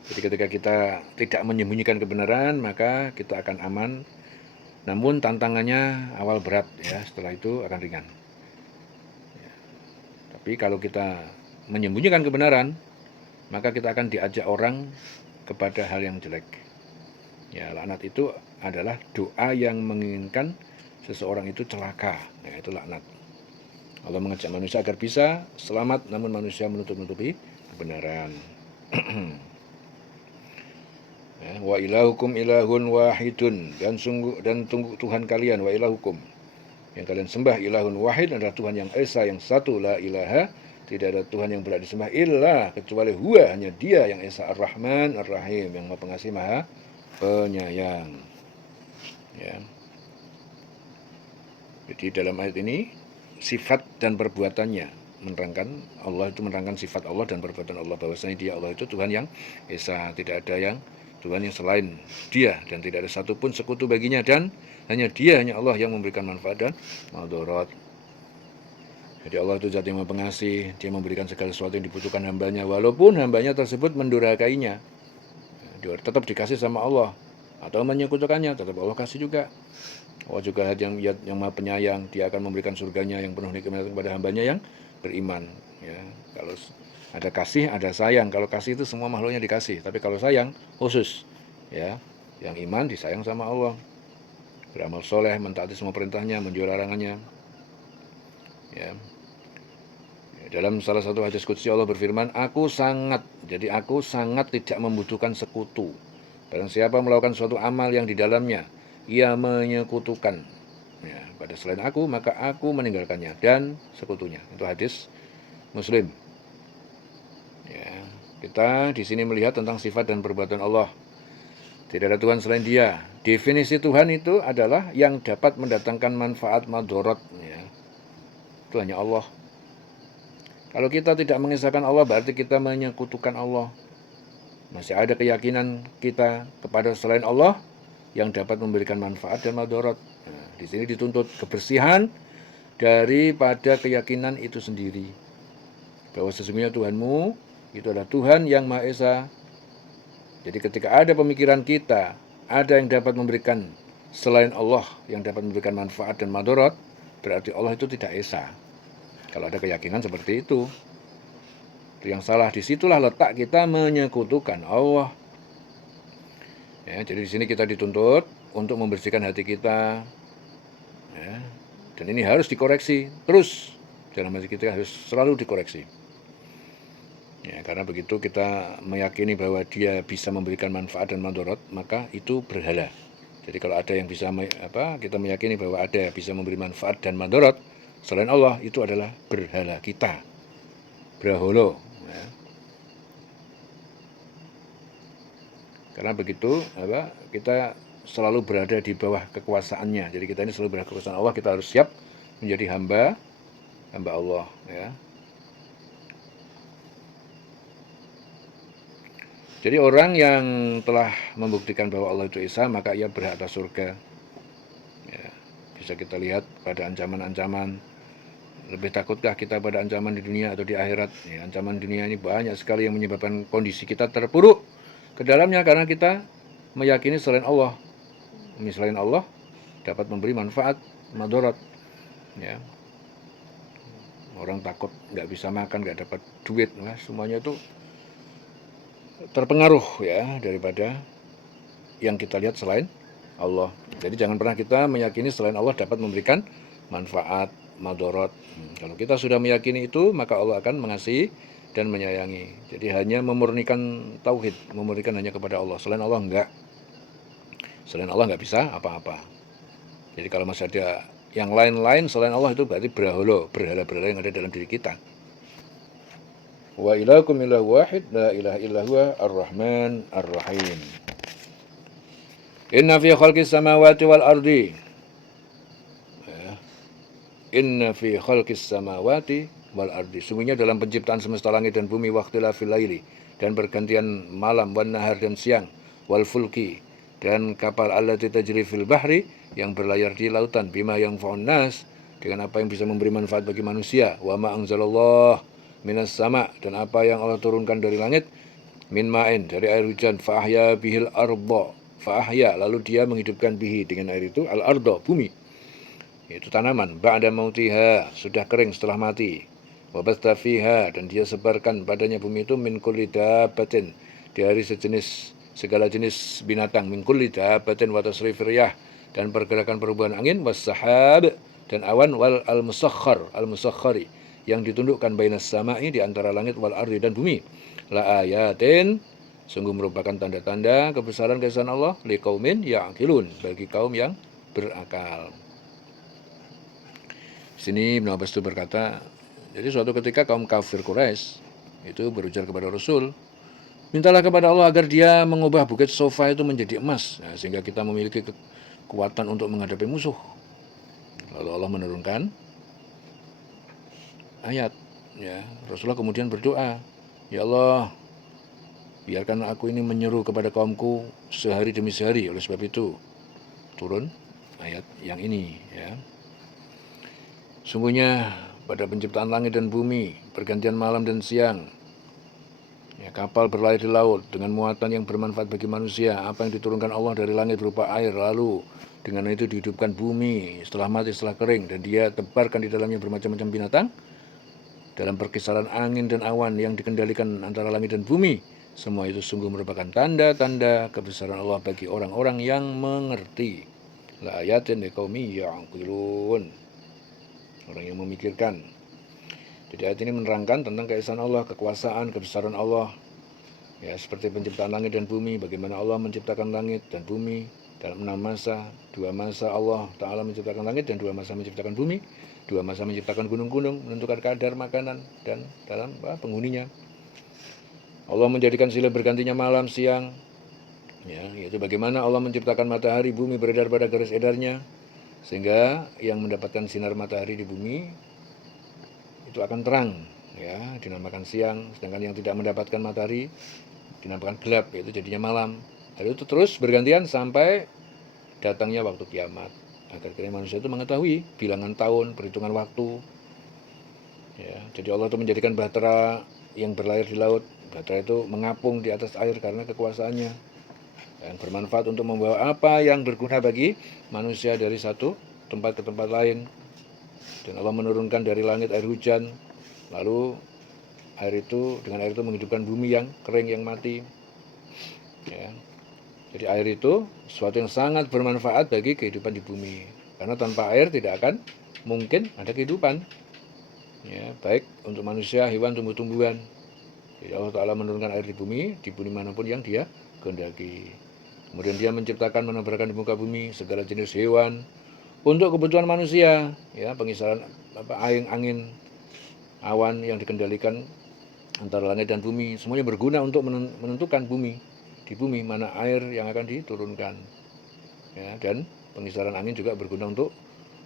Jadi ketika kita tidak menyembunyikan kebenaran, maka kita akan aman. Namun tantangannya awal berat, ya, setelah itu akan ringan. Ya. Tapi kalau kita menyembunyikan kebenaran, maka kita akan diajak orang kepada hal yang jelek. Ya, laknat itu adalah doa yang menginginkan seseorang itu celaka, ya, itu laknat. Allah mengajak manusia agar bisa selamat, namun manusia menutup-nutupi kebenaran. Ya, wa ilahukum ilahun wahidun, dan tunggu Tuhan kalian, wa ilahukum, yang kalian sembah, ilahun wahid, adalah Tuhan yang esa, yang satu, la ilaha, tidak ada Tuhan yang berhak disembah illa, kecuali huwa, hanya dia yang esa, ar-Rahman ar-Rahim, yang maha pengasih maha penyayang. Ya. Jadi dalam ayat ini sifat dan perbuatannya menerangkan, Allah itu menerangkan sifat Allah dan perbuatan Allah, bahwasanya dia Allah itu Tuhan yang esa, tidak ada yang Tuhan yang selain dia, dan tidak ada satupun sekutu baginya, dan hanya Allah yang memberikan manfaat dan madarat. Jadi Allah itu zat yang maha pengasih, dia memberikan segala sesuatu yang dibutuhkan hambanya, walaupun hambanya tersebut mendurhakainya. Dia tetap dikasih sama Allah, atau menyekutukannya, tetap Allah kasih juga. Allah juga yang maha penyayang, dia akan memberikan surganya yang penuh nikmat kepada hambanya yang beriman. Ya, kalau ada kasih, ada sayang. Kalau kasih itu semua makhluknya dikasih, tapi kalau sayang khusus, ya, yang iman disayang sama Allah, beramal soleh, mentaati semua perintahnya, menjauhi larangannya. Ya. Dalam salah satu hadis qudsi Allah berfirman, aku sangat tidak membutuhkan sekutu. Barang siapa melakukan suatu amal yang di dalamnya ia menyekutukan ya, pada selain aku, maka aku meninggalkannya dan sekutunya. Itu hadis Muslim. Ya, kita di sini melihat tentang sifat dan perbuatan Allah. Tidak ada Tuhan selain Dia. Definisi Tuhan itu adalah yang dapat mendatangkan manfaat madorot. Ya. Itu hanya Allah. Kalau kita tidak mengisahkan Allah, berarti kita menyekutukan Allah. Masih ada keyakinan kita kepada selain Allah yang dapat memberikan manfaat dan madorot. Nah, di sini dituntut kebersihan daripada keyakinan itu sendiri. Bahwa sesungguhnya Tuhanmu itu adalah Tuhan yang Maha Esa. Jadi ketika ada pemikiran kita, ada yang dapat memberikan selain Allah yang dapat memberikan manfaat dan madorot, berarti Allah itu tidak Esa. Kalau ada keyakinan seperti itu yang salah. Disitulah letak kita menyekutukan Allah. Ya, jadi di sini kita dituntut untuk membersihkan hati kita. Ya, dan ini harus dikoreksi terus. Dalam hati kita harus selalu dikoreksi. Ya, karena begitu kita meyakini bahwa Dia bisa memberikan manfaat dan madorot, maka itu berhala. Jadi kalau ada yang bisa kita meyakini bahwa ada yang bisa memberi manfaat dan madorot selain Allah, itu adalah berhala kita, braholo. Ya. Karena begitu kita selalu berada di bawah kekuasaannya. Jadi kita ini selalu berada di kekuasaan Allah. Kita harus siap menjadi hamba Allah. Ya. Jadi orang yang telah membuktikan bahwa Allah itu Esa, maka ia berhak atas surga. Ya. Bisa kita lihat pada ancaman-ancaman. Lebih takutkah kita pada ancaman di dunia atau di akhirat? Ya, ancaman dunia ini banyak sekali yang menyebabkan kondisi kita terpuruk ke dalamnya karena kita meyakini selain Allah. Selain Allah dapat memberi manfaat, madorot. Ya. Orang takut nggak bisa makan, nggak dapat duit, nah, semuanya itu terpengaruh ya daripada yang kita lihat selain Allah. Jadi jangan pernah kita meyakini selain Allah dapat memberikan manfaat, madorot. Kalau kita sudah meyakini itu, maka Allah akan mengasihi dan menyayangi. Jadi hanya memurnikan tauhid, memurnikan hanya kepada Allah. Selain Allah enggak. Selain Allah enggak bisa apa-apa. Jadi kalau masih ada yang lain-lain selain Allah, itu berarti berhala-berhala yang ada dalam diri kita. Wa ilahukum ilahu wahid, la ilaha illa huwa ar-Rahman ar-Rahim. Inna fi khalqis samawati wal ardi. Inna fi khalqis samawati wal ardi. Sungguhnya dalam penciptaan semesta langit dan bumi, waqtilafil laili, dan pergantian malam, wan nahar dan siang, wal fulki, dan kapal allati tajri fil bahri, yang berlayar di lautan, bima yang fa'un nas, dengan apa yang bisa memberi manfaat bagi manusia, wa ma anzalallah minas sama, dan apa yang Allah turunkan dari langit, min ma'in, dari air hujan, fa'ahya bihil arda, fa'ahya, lalu Dia menghidupkan bihi, dengan air itu, al arda, bumi, itu tanaman, ba'da mautiha, sudah kering setelah mati, wabatha fiha, dan Dia sebarkan padanya bumi itu, min kulli dabbatin, dari segala jenis binatang, min kulli dabbatin wa tasrifir riyah, dan pergerakan perubahan angin, was-sahab, dan awan, wal al-musakhkhari, yang ditundukkan bainas sama'i, di antara langit, wal ardi, dan bumi, la ayatin, sungguh merupakan tanda-tanda kebesaran keesaan Allah, liqaumin ya'qilun, bagi kaum yang berakal. Di sini Ibnu Abbas itu berkata, jadi suatu ketika kaum kafir Quraisy itu berujar kepada Rasul, mintalah kepada Allah agar Dia mengubah bukit Sofa itu menjadi emas, nah, sehingga kita memiliki kekuatan untuk menghadapi musuh. Lalu Allah menurunkan ayat, ya. Rasulullah kemudian berdoa, ya Allah, biarkan aku ini menyeru kepada kaumku sehari demi sehari. Oleh sebab itu turun ayat yang ini, ya. Sungguhnya pada penciptaan langit dan bumi, pergantian malam dan siang, ya, kapal berlayar di laut dengan muatan yang bermanfaat bagi manusia, apa yang diturunkan Allah dari langit berupa air, lalu dengan itu dihidupkan bumi setelah mati, setelah kering, dan Dia tebarkan di dalamnya bermacam-macam binatang, dalam perkisaran angin dan awan yang dikendalikan antara langit dan bumi. Semua itu sungguh merupakan tanda-tanda kebesaran Allah bagi orang-orang yang mengerti. La ayatin liqaumi ya'qilun, orang yang memikirkan. Jadi ayat ini menerangkan tentang keesaan Allah, kekuasaan, kebesaran Allah. Ya, seperti penciptaan langit dan bumi, bagaimana Allah menciptakan langit dan bumi dalam 6 masa, 2 masa Allah Ta'ala menciptakan langit dan 2 masa menciptakan bumi, 2 masa menciptakan gunung-gunung, menentukan kadar makanan dan dalam penghuninya. Allah menjadikan silih bergantinya malam, siang, ya, yaitu bagaimana Allah menciptakan matahari, bumi beredar pada garis edarnya, sehingga yang mendapatkan sinar matahari di bumi itu akan terang, ya, dinamakan siang, sedangkan yang tidak mendapatkan matahari dinamakan gelap, yaitu jadinya malam. Lalu itu terus bergantian sampai datangnya waktu kiamat, agar kiranya manusia itu mengetahui bilangan tahun, perhitungan waktu. Ya, jadi Allah itu menjadikan bahtera yang berlayar di laut. Bahtera itu mengapung di atas air karena kekuasaannya dan bermanfaat untuk membawa apa yang berguna bagi manusia dari satu tempat ke tempat lain. Dan Allah menurunkan dari langit air hujan, lalu dengan air itu menghidupkan bumi yang kering, yang mati. Ya. Jadi air itu sesuatu yang sangat bermanfaat bagi kehidupan di bumi. Karena tanpa air tidak akan mungkin ada kehidupan. Ya, baik untuk manusia, hewan, tumbuh-tumbuhan. Jadi Allah Ta'ala menurunkan air di bumi manapun yang dia kehendaki. Kemudian dia menciptakan, menebarkan di muka bumi segala jenis hewan untuk kebutuhan manusia. Ya, pengisaran angin, awan yang dikendalikan antara langit dan bumi, semuanya berguna untuk menentukan di bumi mana air yang akan diturunkan. Ya, dan pengisaran angin juga berguna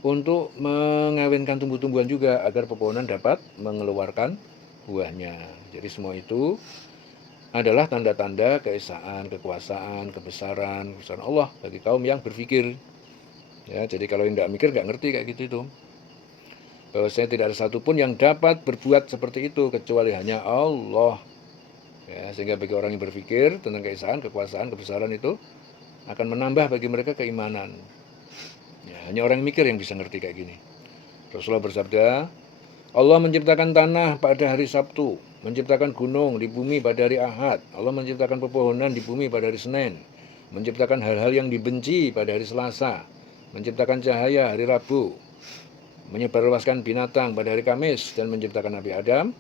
untuk mengawinkan tumbuh-tumbuhan juga agar pepohonan dapat mengeluarkan buahnya. Jadi semua itu adalah tanda-tanda keesaan, kekuasaan, kebesaran Allah bagi kaum yang berpikir. Ya, jadi kalau yang tidak mikir nggak ngerti kayak gitu itu. Bahwasanya tidak ada satupun yang dapat berbuat seperti itu kecuali hanya Allah. Ya, sehingga bagi orang yang berpikir tentang keesaan, kekuasaan, kebesaran itu akan menambah bagi mereka keimanan. Ya, hanya orang yang mikir yang bisa ngerti kayak gini. Rasulullah bersabda, Allah menciptakan tanah pada hari Sabtu, menciptakan gunung di bumi pada hari Ahad, Allah menciptakan pepohonan di bumi pada hari Senin, menciptakan hal-hal yang dibenci pada hari Selasa, menciptakan cahaya hari Rabu, menyebarluaskan binatang pada hari Kamis, dan menciptakan Nabi Adam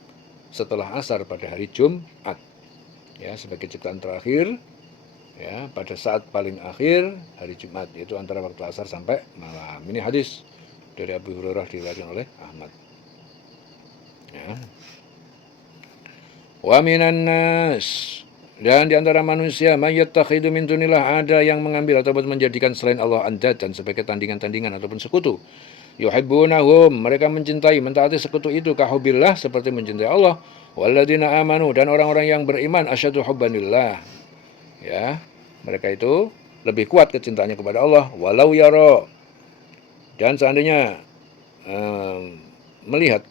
setelah asar pada hari Jumat. Ya, sebagai ciptaan terakhir, ya, pada saat paling akhir hari Jumat, yaitu antara waktu asar sampai malam. Ini hadis dari Abu Hurairah diriwayatkan oleh Ahmad. Ya. Wa minan nas, dan di antara manusia may yattakhidhu min dunillah, ada yang mengambil ataupun menjadikan selain Allah andadan sebagai tandingan-tandingan ataupun sekutu. Yuhibbunahum, mereka mencintai, mentaati sekutu itu, kahubillah, seperti mencintai Allah. Walladzina amanu, dan orang-orang yang beriman, asyadu hubbanillah. Ya, mereka itu lebih kuat kecintaannya kepada Allah. Walau yaro, dan seandainya melihat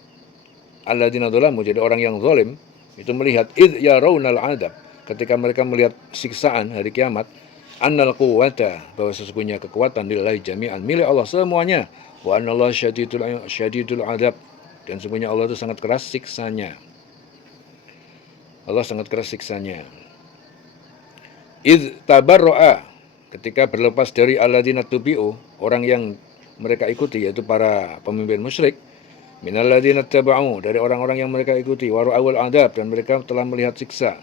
alladzina dzalamu, jadi orang yang zalim itu melihat id yarawnal adab, ketika mereka melihat siksaan hari kiamat, annal quwwata, bahwa sesungguhnya kekuatan lillahi jami'an, milik Allah semuanya, wa anallahu syadidul adab, dan sesungguhnya Allah itu sangat keras siksanya. Allah sangat keras siksanya. Id tabarro'a, ketika berlepas dari alladzina tubi'u, orang yang mereka ikuti, yaitu para pemimpin musyrik, minalladzina taba'u, dari orang-orang yang mereka ikuti, wa ra'awul adab, dan mereka telah melihat siksa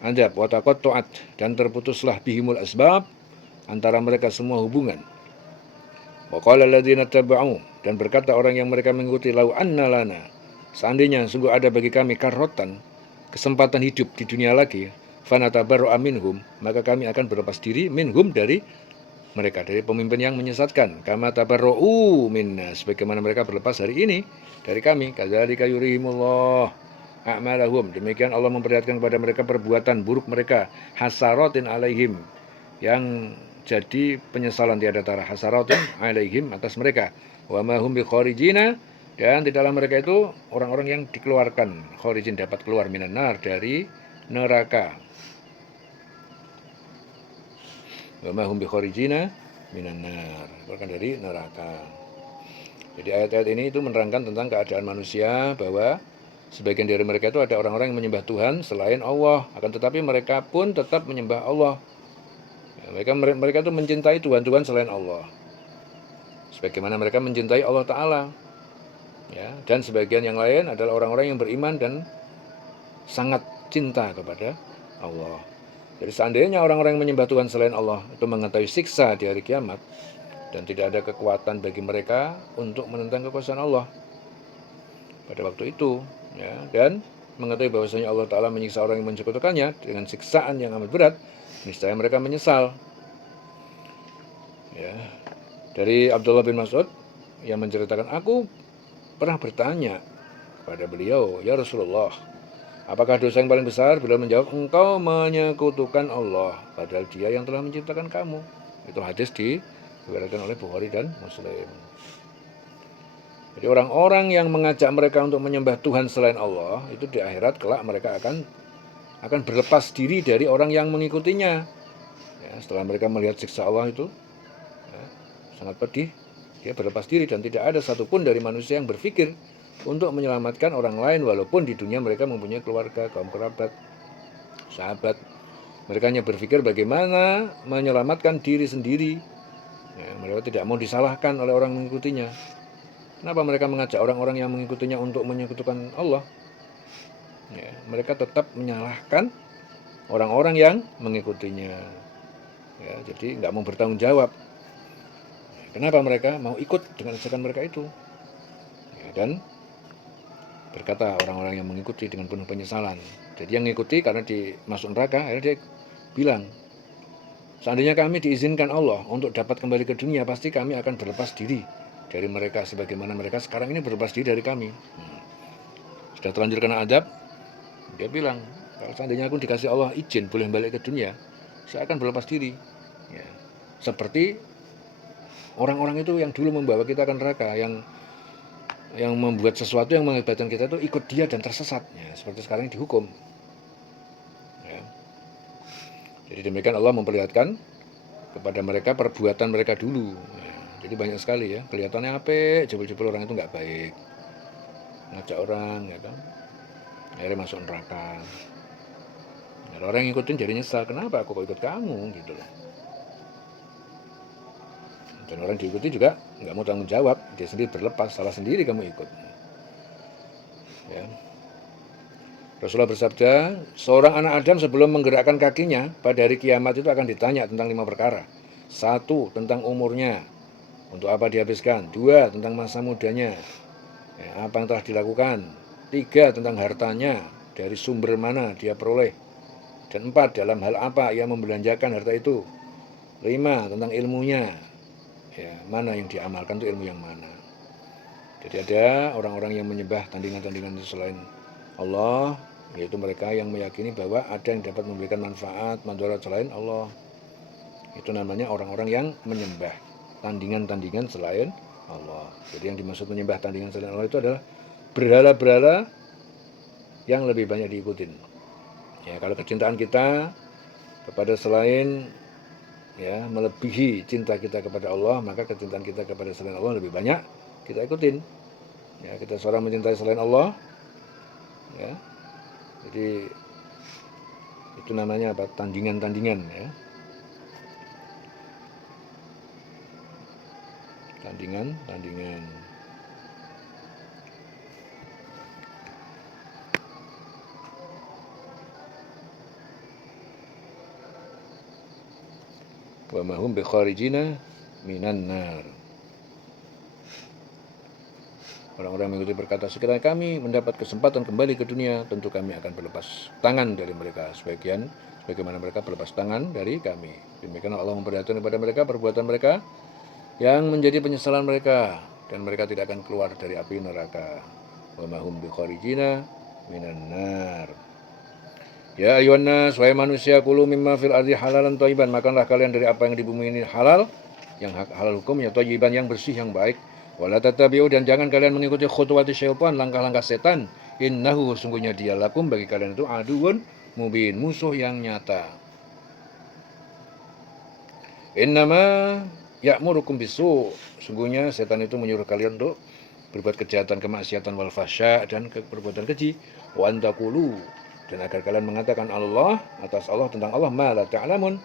adab, wa taqatta'at, dan terputuslah bihimul asbab, antara mereka semua hubungan. Wa qala alladzina taba'u, dan berkata orang yang mereka mengikuti, lau anna lana, seandainya sungguh ada bagi kami karrotan, kesempatan hidup di dunia lagi, fanatabarra'a minhum, maka kami akan berlepas diri minhum, dari mereka, dari pemimpin yang menyesatkan, kama tabarra'u minna, sebagaimana mereka berlepas hari ini dari kami. Kadzalika yurihimullah a'malahum, demikian Allah memperlihatkan kepada mereka perbuatan buruk mereka, hasaratin alaihim, yang jadi penyesalan tiada tara, hasaratin alaihim, atas mereka, wa ma hum bikharijina, dan tidaklah mereka itu orang-orang yang dikeluarkan, kharijin, dapat keluar, minan nar, dari neraka, wa ma hum bikharijina minan nar, keluarkan dari neraka. Jadi ayat-ayat ini itu menerangkan tentang keadaan manusia, bahwa sebagian dari mereka itu ada orang-orang yang menyembah Tuhan selain Allah, akan tetapi mereka pun tetap menyembah Allah. Ya, mereka itu mencintai Tuhan-Tuhan selain Allah, sebagaimana mereka mencintai Allah Ta'ala. Ya, dan sebagian yang lain adalah orang-orang yang beriman dan sangat cinta kepada Allah. Jadi seandainya orang-orang yang menyembah Tuhan selain Allah itu mengetahui siksa di hari kiamat dan tidak ada kekuatan bagi mereka untuk menentang kekuasaan Allah pada waktu itu, ya, dan mengetahui bahwasanya Allah Ta'ala menyiksa orang yang menyekutukannya dengan siksaan yang amat berat, niscaya mereka menyesal. Ya. Dari Abdullah bin Mas'ud yang menceritakan, aku pernah bertanya kepada beliau, ya Rasulullah, apakah dosa yang paling besar? Beliau menjawab, engkau menyekutukan Allah, padahal Dia yang telah menciptakan kamu. Itu hadis diriwayatkan oleh Bukhari dan Muslim. Jadi orang-orang yang mengajak mereka untuk menyembah Tuhan selain Allah, itu di akhirat kelak mereka akan berlepas diri dari orang yang mengikutinya. Ya, setelah mereka melihat siksa Allah itu, ya, sangat pedih, dia berlepas diri dan tidak ada satupun dari manusia yang berpikir untuk menyelamatkan orang lain walaupun di dunia mereka mempunyai keluarga, kaum kerabat, sahabat. Mereka hanya berpikir bagaimana menyelamatkan diri sendiri. Ya, mereka tidak mau disalahkan oleh orang mengikutinya. Kenapa mereka mengajak orang-orang yang mengikutinya untuk menyekutukan Allah? Ya, mereka tetap menyalahkan orang-orang yang mengikutinya. Ya, jadi nggak mau bertanggung jawab. Kenapa mereka mau ikut dengan ajakan mereka itu? Ya, dan berkata orang-orang yang mengikuti dengan penuh penyesalan. Jadi yang mengikuti karena dimasuk neraka, akhirnya dia bilang, seandainya kami diizinkan Allah untuk dapat kembali ke dunia, pasti kami akan berlepas diri dari mereka sebagaimana mereka sekarang ini berlepas diri dari kami. Sudah terlanjur kena adab, dia bilang, kalau seandainya aku dikasih Allah izin boleh balik ke dunia, saya akan berlepas diri. Ya. Seperti orang-orang itu yang dulu membawa kita ke neraka, yang membuat sesuatu yang mengakibatkan kita itu ikut dia dan tersesat. Ya, seperti sekarang dihukum. Ya. Jadi demikian Allah memperlihatkan kepada mereka perbuatan mereka dulu. Ya. Jadi banyak sekali ya, kelihatannya apik, jebul-jebul orang itu nggak baik, ngajak orang, ya kan, akhirnya masuk neraka. Nah, orang yang ngikutin jadi nyesal, kenapa aku kok ikut kamu gitu loh. Dan orang diikuti juga nggak mau tanggung jawab, dia sendiri berlepas, salah sendiri kamu ikut. Ya. Rasulullah bersabda, seorang anak Adam sebelum menggerakkan kakinya pada hari kiamat itu akan ditanya tentang 5 perkara. 1, tentang umurnya, untuk apa dihabiskan. 2, tentang masa mudanya, ya, apa yang telah dilakukan. 3, tentang hartanya, dari sumber mana dia peroleh. Dan 4, dalam hal apa ia membelanjakan harta itu. 5, tentang ilmunya, ya, mana yang diamalkan itu ilmu yang mana. Jadi ada orang-orang yang menyembah tandingan-tandingan itu selain Allah, yaitu mereka yang meyakini bahwa ada yang dapat memberikan manfaat, mandorot selain Allah. Itu namanya orang-orang yang menyembah tandingan-tandingan selain Allah. Jadi yang dimaksud menyembah tandingan selain Allah itu adalah berhala-berhala yang lebih banyak diikutin. Ya, kalau kecintaan kita kepada selain, ya, melebihi cinta kita kepada Allah, maka kecintaan kita kepada selain Allah lebih banyak kita ikutin. Ya, kita seorang mencintai selain Allah, ya, jadi itu namanya apa? Tandingan-tandingan, ya. Tandingan-tandingan. Wa ma hum bikharijina minan nar. Orang-orang mengikuti berkata, sekiranya kami mendapat kesempatan kembali ke dunia, tentu kami akan berlepas tangan dari mereka. Sebagaimana mereka berlepas tangan dari kami. Demikian Allah memperlihatkan kepada mereka perbuatan mereka yang menjadi penyesalan mereka, dan mereka tidak akan keluar dari api neraka. Wa ma hum bikharijina minan nar. Ya ayuhan nas, wahai manusia, kulu mimma fil ardi halalan thayyiban, makanlah kalian dari apa yang di bumi ini halal, yang halal hukumnya, thayyiban yang bersih, yang baik. Wala tatabi'u, dan jangan kalian mengikuti khutuwati syaitan, langkah-langkah setan. Innahu, sungguhnya dia lakum, bagi kalian itu aduun mubin, musuh yang nyata. Innama ya'murukum bisu, sungguhnya setan itu menyuruh kalian untuk berbuat kejahatan, kemaksiatan, wal fahsya, dan perbuatan keji. Wa antaqulu, dan agar kalian mengatakan Allah, atas Allah, tentang Allah, ma la ta'lamun,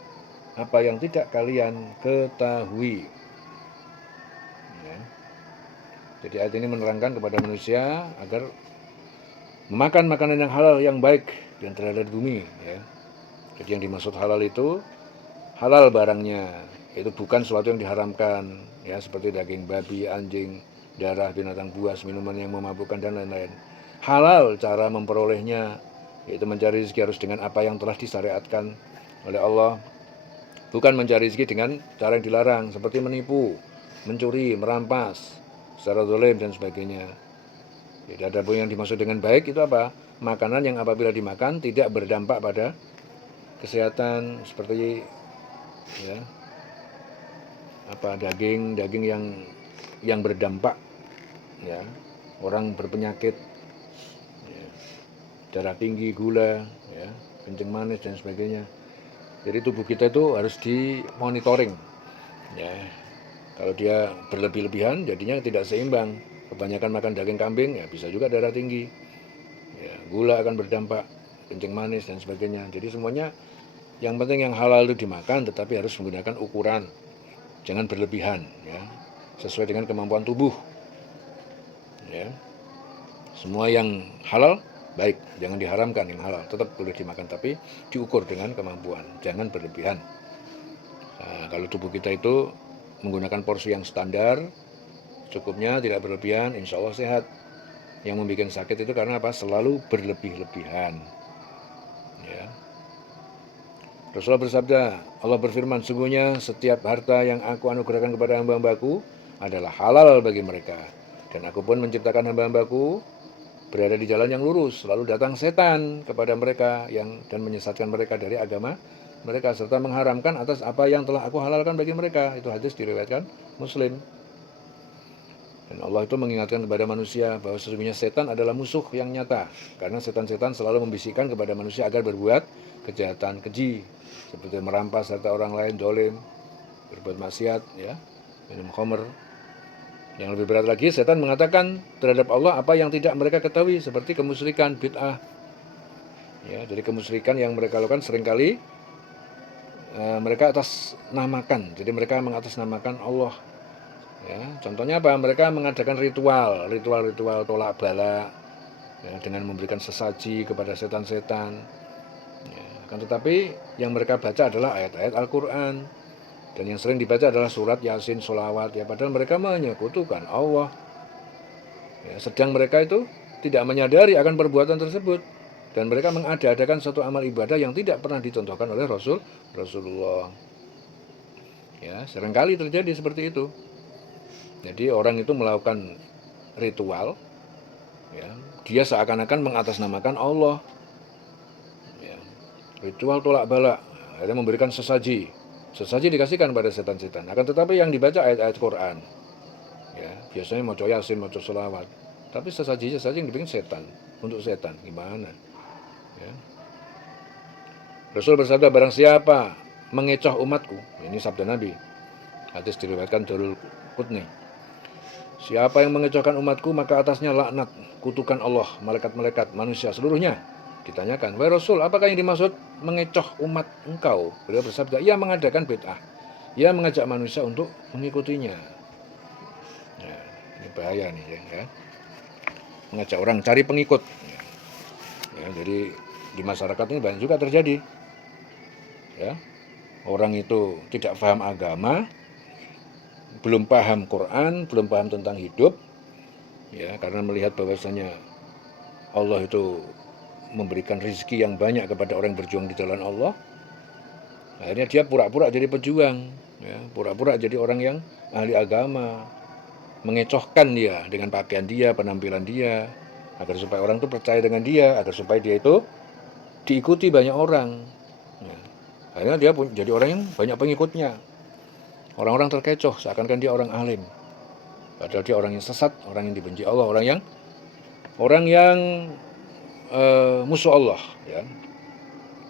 apa yang tidak kalian ketahui. Ya. Jadi ayat ini menerangkan kepada manusia agar memakan makanan yang halal yang baik yang terada di bumi, ya. Jadi yang dimaksud halal itu halal barangnya, itu bukan sesuatu yang diharamkan, ya, seperti daging babi, anjing, darah binatang buas, minuman yang memabukkan dan lain-lain. Halal cara memperolehnya, yaitu mencari rezeki harus dengan apa yang telah disyariatkan oleh Allah, bukan mencari rezeki dengan cara yang dilarang seperti menipu, mencuri, merampas secara zalim dan sebagainya. Jadi ada pun yang dimaksud dengan baik itu apa? Makanan yang apabila dimakan tidak berdampak pada kesehatan, seperti, ya, daging yang berdampak, ya, orang berpenyakit, ya, darah tinggi, gula, ya, kencing manis dan sebagainya. Jadi tubuh kita itu harus dimonitoring, ya. Kalau dia berlebih-lebihan jadinya tidak seimbang. Kebanyakan makan daging kambing ya bisa juga darah tinggi. Ya, gula akan berdampak, kencing manis dan sebagainya. Jadi semuanya yang penting yang halal itu dimakan, tetapi harus menggunakan ukuran. Jangan berlebihan, ya. Sesuai dengan kemampuan tubuh. Ya. Semua yang halal baik, jangan diharamkan yang halal, tetap boleh dimakan tapi diukur dengan kemampuan, jangan berlebihan. Nah, kalau tubuh kita itu menggunakan porsi yang standar, cukupnya, tidak berlebihan, insya Allah sehat. Yang membuat sakit itu karena apa? Selalu berlebih-lebihan. Ya. Rasulullah bersabda, Allah berfirman, sungguhnya setiap harta yang aku anugerahkan kepada hamba-hambaku adalah halal bagi mereka. Dan aku pun menciptakan hamba-hambaku berada di jalan yang lurus. Lalu datang setan kepada mereka dan menyesatkan mereka dari agama mereka, serta mengharamkan atas apa yang telah aku halalkan bagi mereka. Itu hadis diriwayatkan Muslim. Dan Allah itu mengingatkan kepada manusia bahwa sesungguhnya setan adalah musuh yang nyata. Karena setan-setan selalu membisikkan kepada manusia agar berbuat kejahatan, keji, seperti merampas harta orang lain, dolim, berbuat maksiat, ya, minum khamr. Yang lebih berat lagi, setan mengatakan terhadap Allah apa yang tidak mereka ketahui, seperti kemusyrikan, bid'ah. Ya, jadi kemusyrikan yang mereka lakukan seringkali mereka atas namakan. Jadi mereka mengatasnamakan Allah. Ya, contohnya apa? Mereka mengadakan ritual tolak bala, ya, dengan memberikan sesaji kepada setan-setan. Ya, akan tetapi yang mereka baca adalah ayat-ayat Al-Quran, dan yang sering dibaca adalah surat Yasin, sholawat. Ya, padahal mereka menyekutukan Allah. Ya, sedang mereka itu tidak menyadari akan perbuatan tersebut, dan mereka mengada-adakan suatu amal ibadah yang tidak pernah dicontohkan oleh Rasulullah. Ya, seringkali terjadi seperti itu. Jadi orang itu melakukan ritual, ya, dia seakan-akan mengatasnamakan Allah. Ya, ritual tolak bala, akhirnya memberikan sesaji dikasihkan pada setan-setan. Akan tetapi yang dibaca ayat-ayat Quran, ya, biasanya mau Yasin, mau sholawat, tapi sesaji yang dibikin setan, untuk setan, gimana? Ya. Rasul bersabda, barang siapa mengecoh umatku, ini sabda Nabi, hadis diriwayatkan Darul Qutni, siapa yang mengecohkan umatku maka atasnya laknat, kutukan Allah, malaikat-malaikat, manusia seluruhnya. Ditanyakan, wahai Rasul, apakah yang dimaksud mengecoh umat engkau? Beliau bersabda, ia mengadakan bid'ah, ia mengajak manusia untuk mengikutinya. Ya, ini bahaya nih, ya. Mengajak orang cari pengikut. Ya, jadi di masyarakat ini banyak juga terjadi. Ya, orang itu tidak paham agama, belum paham Quran, belum paham tentang hidup, ya, karena melihat bahwasanya Allah itu memberikan rezeki yang banyak kepada orang yang berjuang di jalan Allah. Akhirnya dia pura-pura jadi pejuang, ya, pura-pura jadi orang yang ahli agama, mengecohkan dia dengan pakaian dia, penampilan dia, agar supaya orang itu percaya dengan dia, agar supaya dia itu diikuti banyak orang. Ya. Akhirnya dia jadi orang yang banyak pengikutnya. Orang-orang terkecoh seakan-akan dia orang alim. Padahal dia orang yang sesat, orang yang dibenci Allah, orang yang musuh Allah. Ya.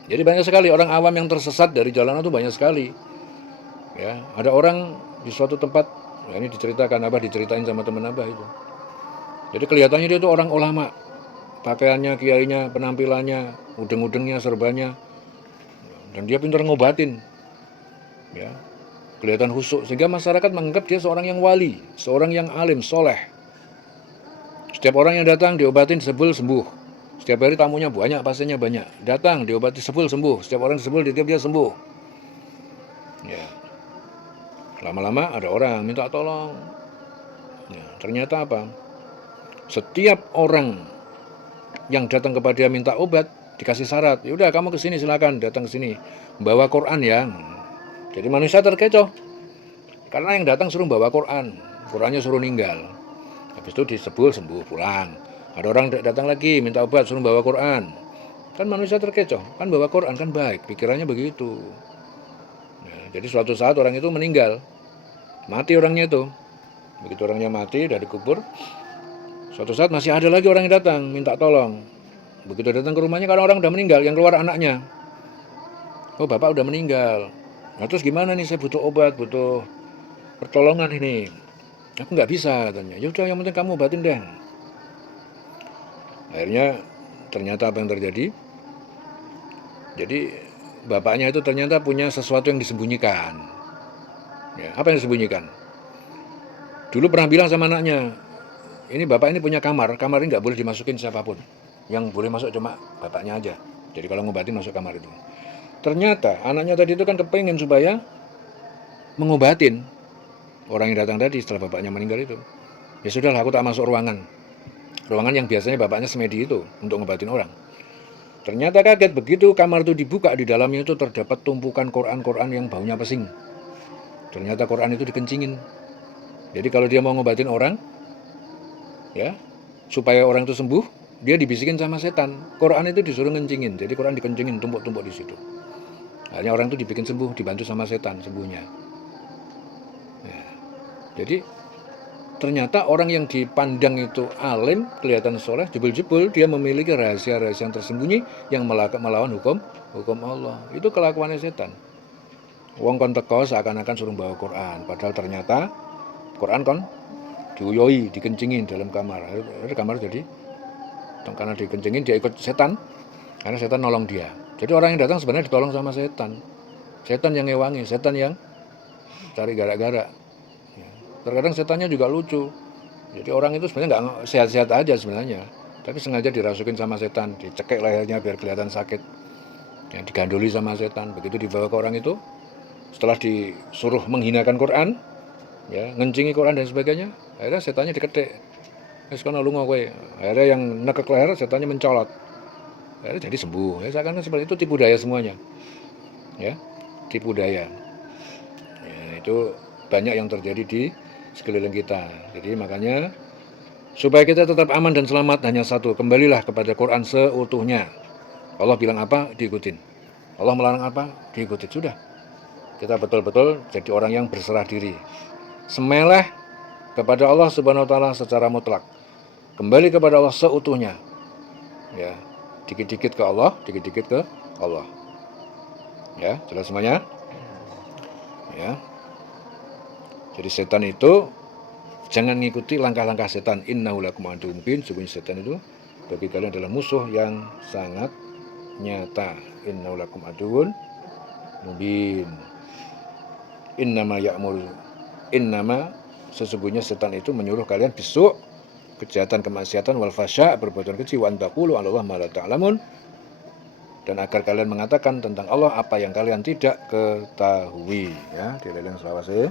Jadi banyak sekali orang awam yang tersesat dari jalan itu, banyak sekali. Ya, ada orang di suatu tempat, ya, ini diceritain sama teman Abah itu. Jadi kelihatannya dia itu orang ulama, pakaiannya, kiainya, penampilannya, udeng-udengnya, serbanya, dan dia pintar ngobatin, ya, kelihatan khusyuk, sehingga masyarakat menganggap dia seorang yang wali, seorang yang alim, soleh. Setiap orang yang datang diobatin sebel sembuh. Setiap hari tamunya banyak, pasiennya banyak. Datang diobati sebel sembuh. Setiap orang sebel dia sembuh. Ya. Lama-lama ada orang minta tolong. Ya, ternyata apa? Setiap orang yang datang kepada dia minta obat dikasih syarat. Ya udah kamu kesini silakan, datang ke sini. Bawa Quran ya. Jadi manusia terkecoh. Karena yang datang suruh bawa Quran. Qurannya suruh ninggal. Habis itu disebul sembuh pulang. Ada orang datang lagi minta obat suruh bawa Quran. Kan manusia terkecoh. Kan bawa Quran kan baik. Pikirannya begitu. Nah, jadi suatu saat orang itu meninggal. Mati orangnya itu. Begitu orangnya mati dari kubur. Suatu saat masih ada lagi orang yang datang minta tolong. Begitu datang ke rumahnya karena orang udah meninggal, yang keluar anaknya. Oh bapak udah meninggal. Nah terus gimana nih, saya butuh obat, butuh pertolongan ini. Aku nggak bisa katanya. Ya udah yang penting kamu obatin deh. Akhirnya ternyata apa yang terjadi? Jadi bapaknya itu ternyata punya sesuatu yang disembunyikan. Ya, apa yang disembunyikan? Dulu pernah bilang sama anaknya, ini bapak ini punya kamar ini nggak boleh dimasukin siapapun. Yang boleh masuk cuma bapaknya aja. Jadi kalau ngobatin masuk kamar itu. Ternyata anaknya tadi itu kan kepengen supaya mengobatin orang yang datang tadi setelah bapaknya meninggal itu. Ya sudahlah, aku tak masuk ruangan yang biasanya bapaknya semedi itu untuk ngobatin orang. Ternyata kaget begitu kamar itu dibuka, di dalamnya itu terdapat tumpukan Quran yang baunya pesing. Ternyata Quran itu dikencingin. Jadi kalau dia mau ngobatin orang, ya supaya orang itu sembuh, dia dibisikin sama setan. Quran itu disuruh ngencingin. Jadi Quran dikencingin, tumpuk-tumpuk di situ. Akhirnya orang itu dibikin sembuh, dibantu sama setan sembuhnya. Ya. Jadi ternyata orang yang dipandang itu alim, kelihatan soleh, jebul-jebul dia memiliki rahasia-rahasia yang tersembunyi yang melawan hukum Allah. Itu kelakuannya setan. Wong kon teko seakan-akan suruh bawa Quran, padahal ternyata Quran kon diuyoi, dikencingin dalam kamar. Akhirnya kamar jadi karena dikencingin dia ikut setan, karena setan nolong dia. Jadi orang yang datang sebenarnya ditolong sama setan. Setan yang ngewangi, setan yang cari gara-gara. Terkadang setannya juga lucu. Jadi orang itu sebenarnya nggak sehat-sehat aja sebenarnya, tapi sengaja dirasukin sama setan, dicekek lehernya biar kelihatan sakit. Yang digandoli sama setan. Begitu dibawa ke orang itu, setelah disuruh menghinakan Quran, ya ngencingi Quran dan sebagainya, akhirnya setannya diketik. Wis kono lunga kowe. Akhirnya yang nekek leher, setannya mencolot. Akhirnya jadi sembuh. Ya seakan-akan seperti itu, tipu daya semuanya. Ya, tipu daya. Ya, itu banyak yang terjadi di sekeliling kita. Jadi makanya supaya kita tetap aman dan selamat hanya satu, kembalilah kepada Quran seutuhnya. Allah bilang apa, diikutin. Allah melarang apa, diikutin. Sudah. Kita betul-betul jadi orang yang berserah diri. Semeleh kepada Allah Subhanahu wa taala secara mutlak. Kembali kepada Allah seutuhnya. Ya, dikit-dikit ke Allah, dikit-dikit ke Allah. Ya, jelas semuanya? Ya. Jadi setan itu jangan ngikuti langkah-langkah setan. Innahu lakum aduwwun mubin. Sesungguhnya setan itu bagi kalian adalah musuh yang sangat nyata. Innahu lakum aduwwun mubin. Innama sesungguhnya setan itu menyuruh kalian besok kejahatan, kemaksiatan, wal fasya, perbuatan keji, wa antaqulu 'alallahi ma la ta'lamun, dan agar kalian mengatakan tentang Allah apa yang kalian tidak ketahui. Ya, dieling selawase.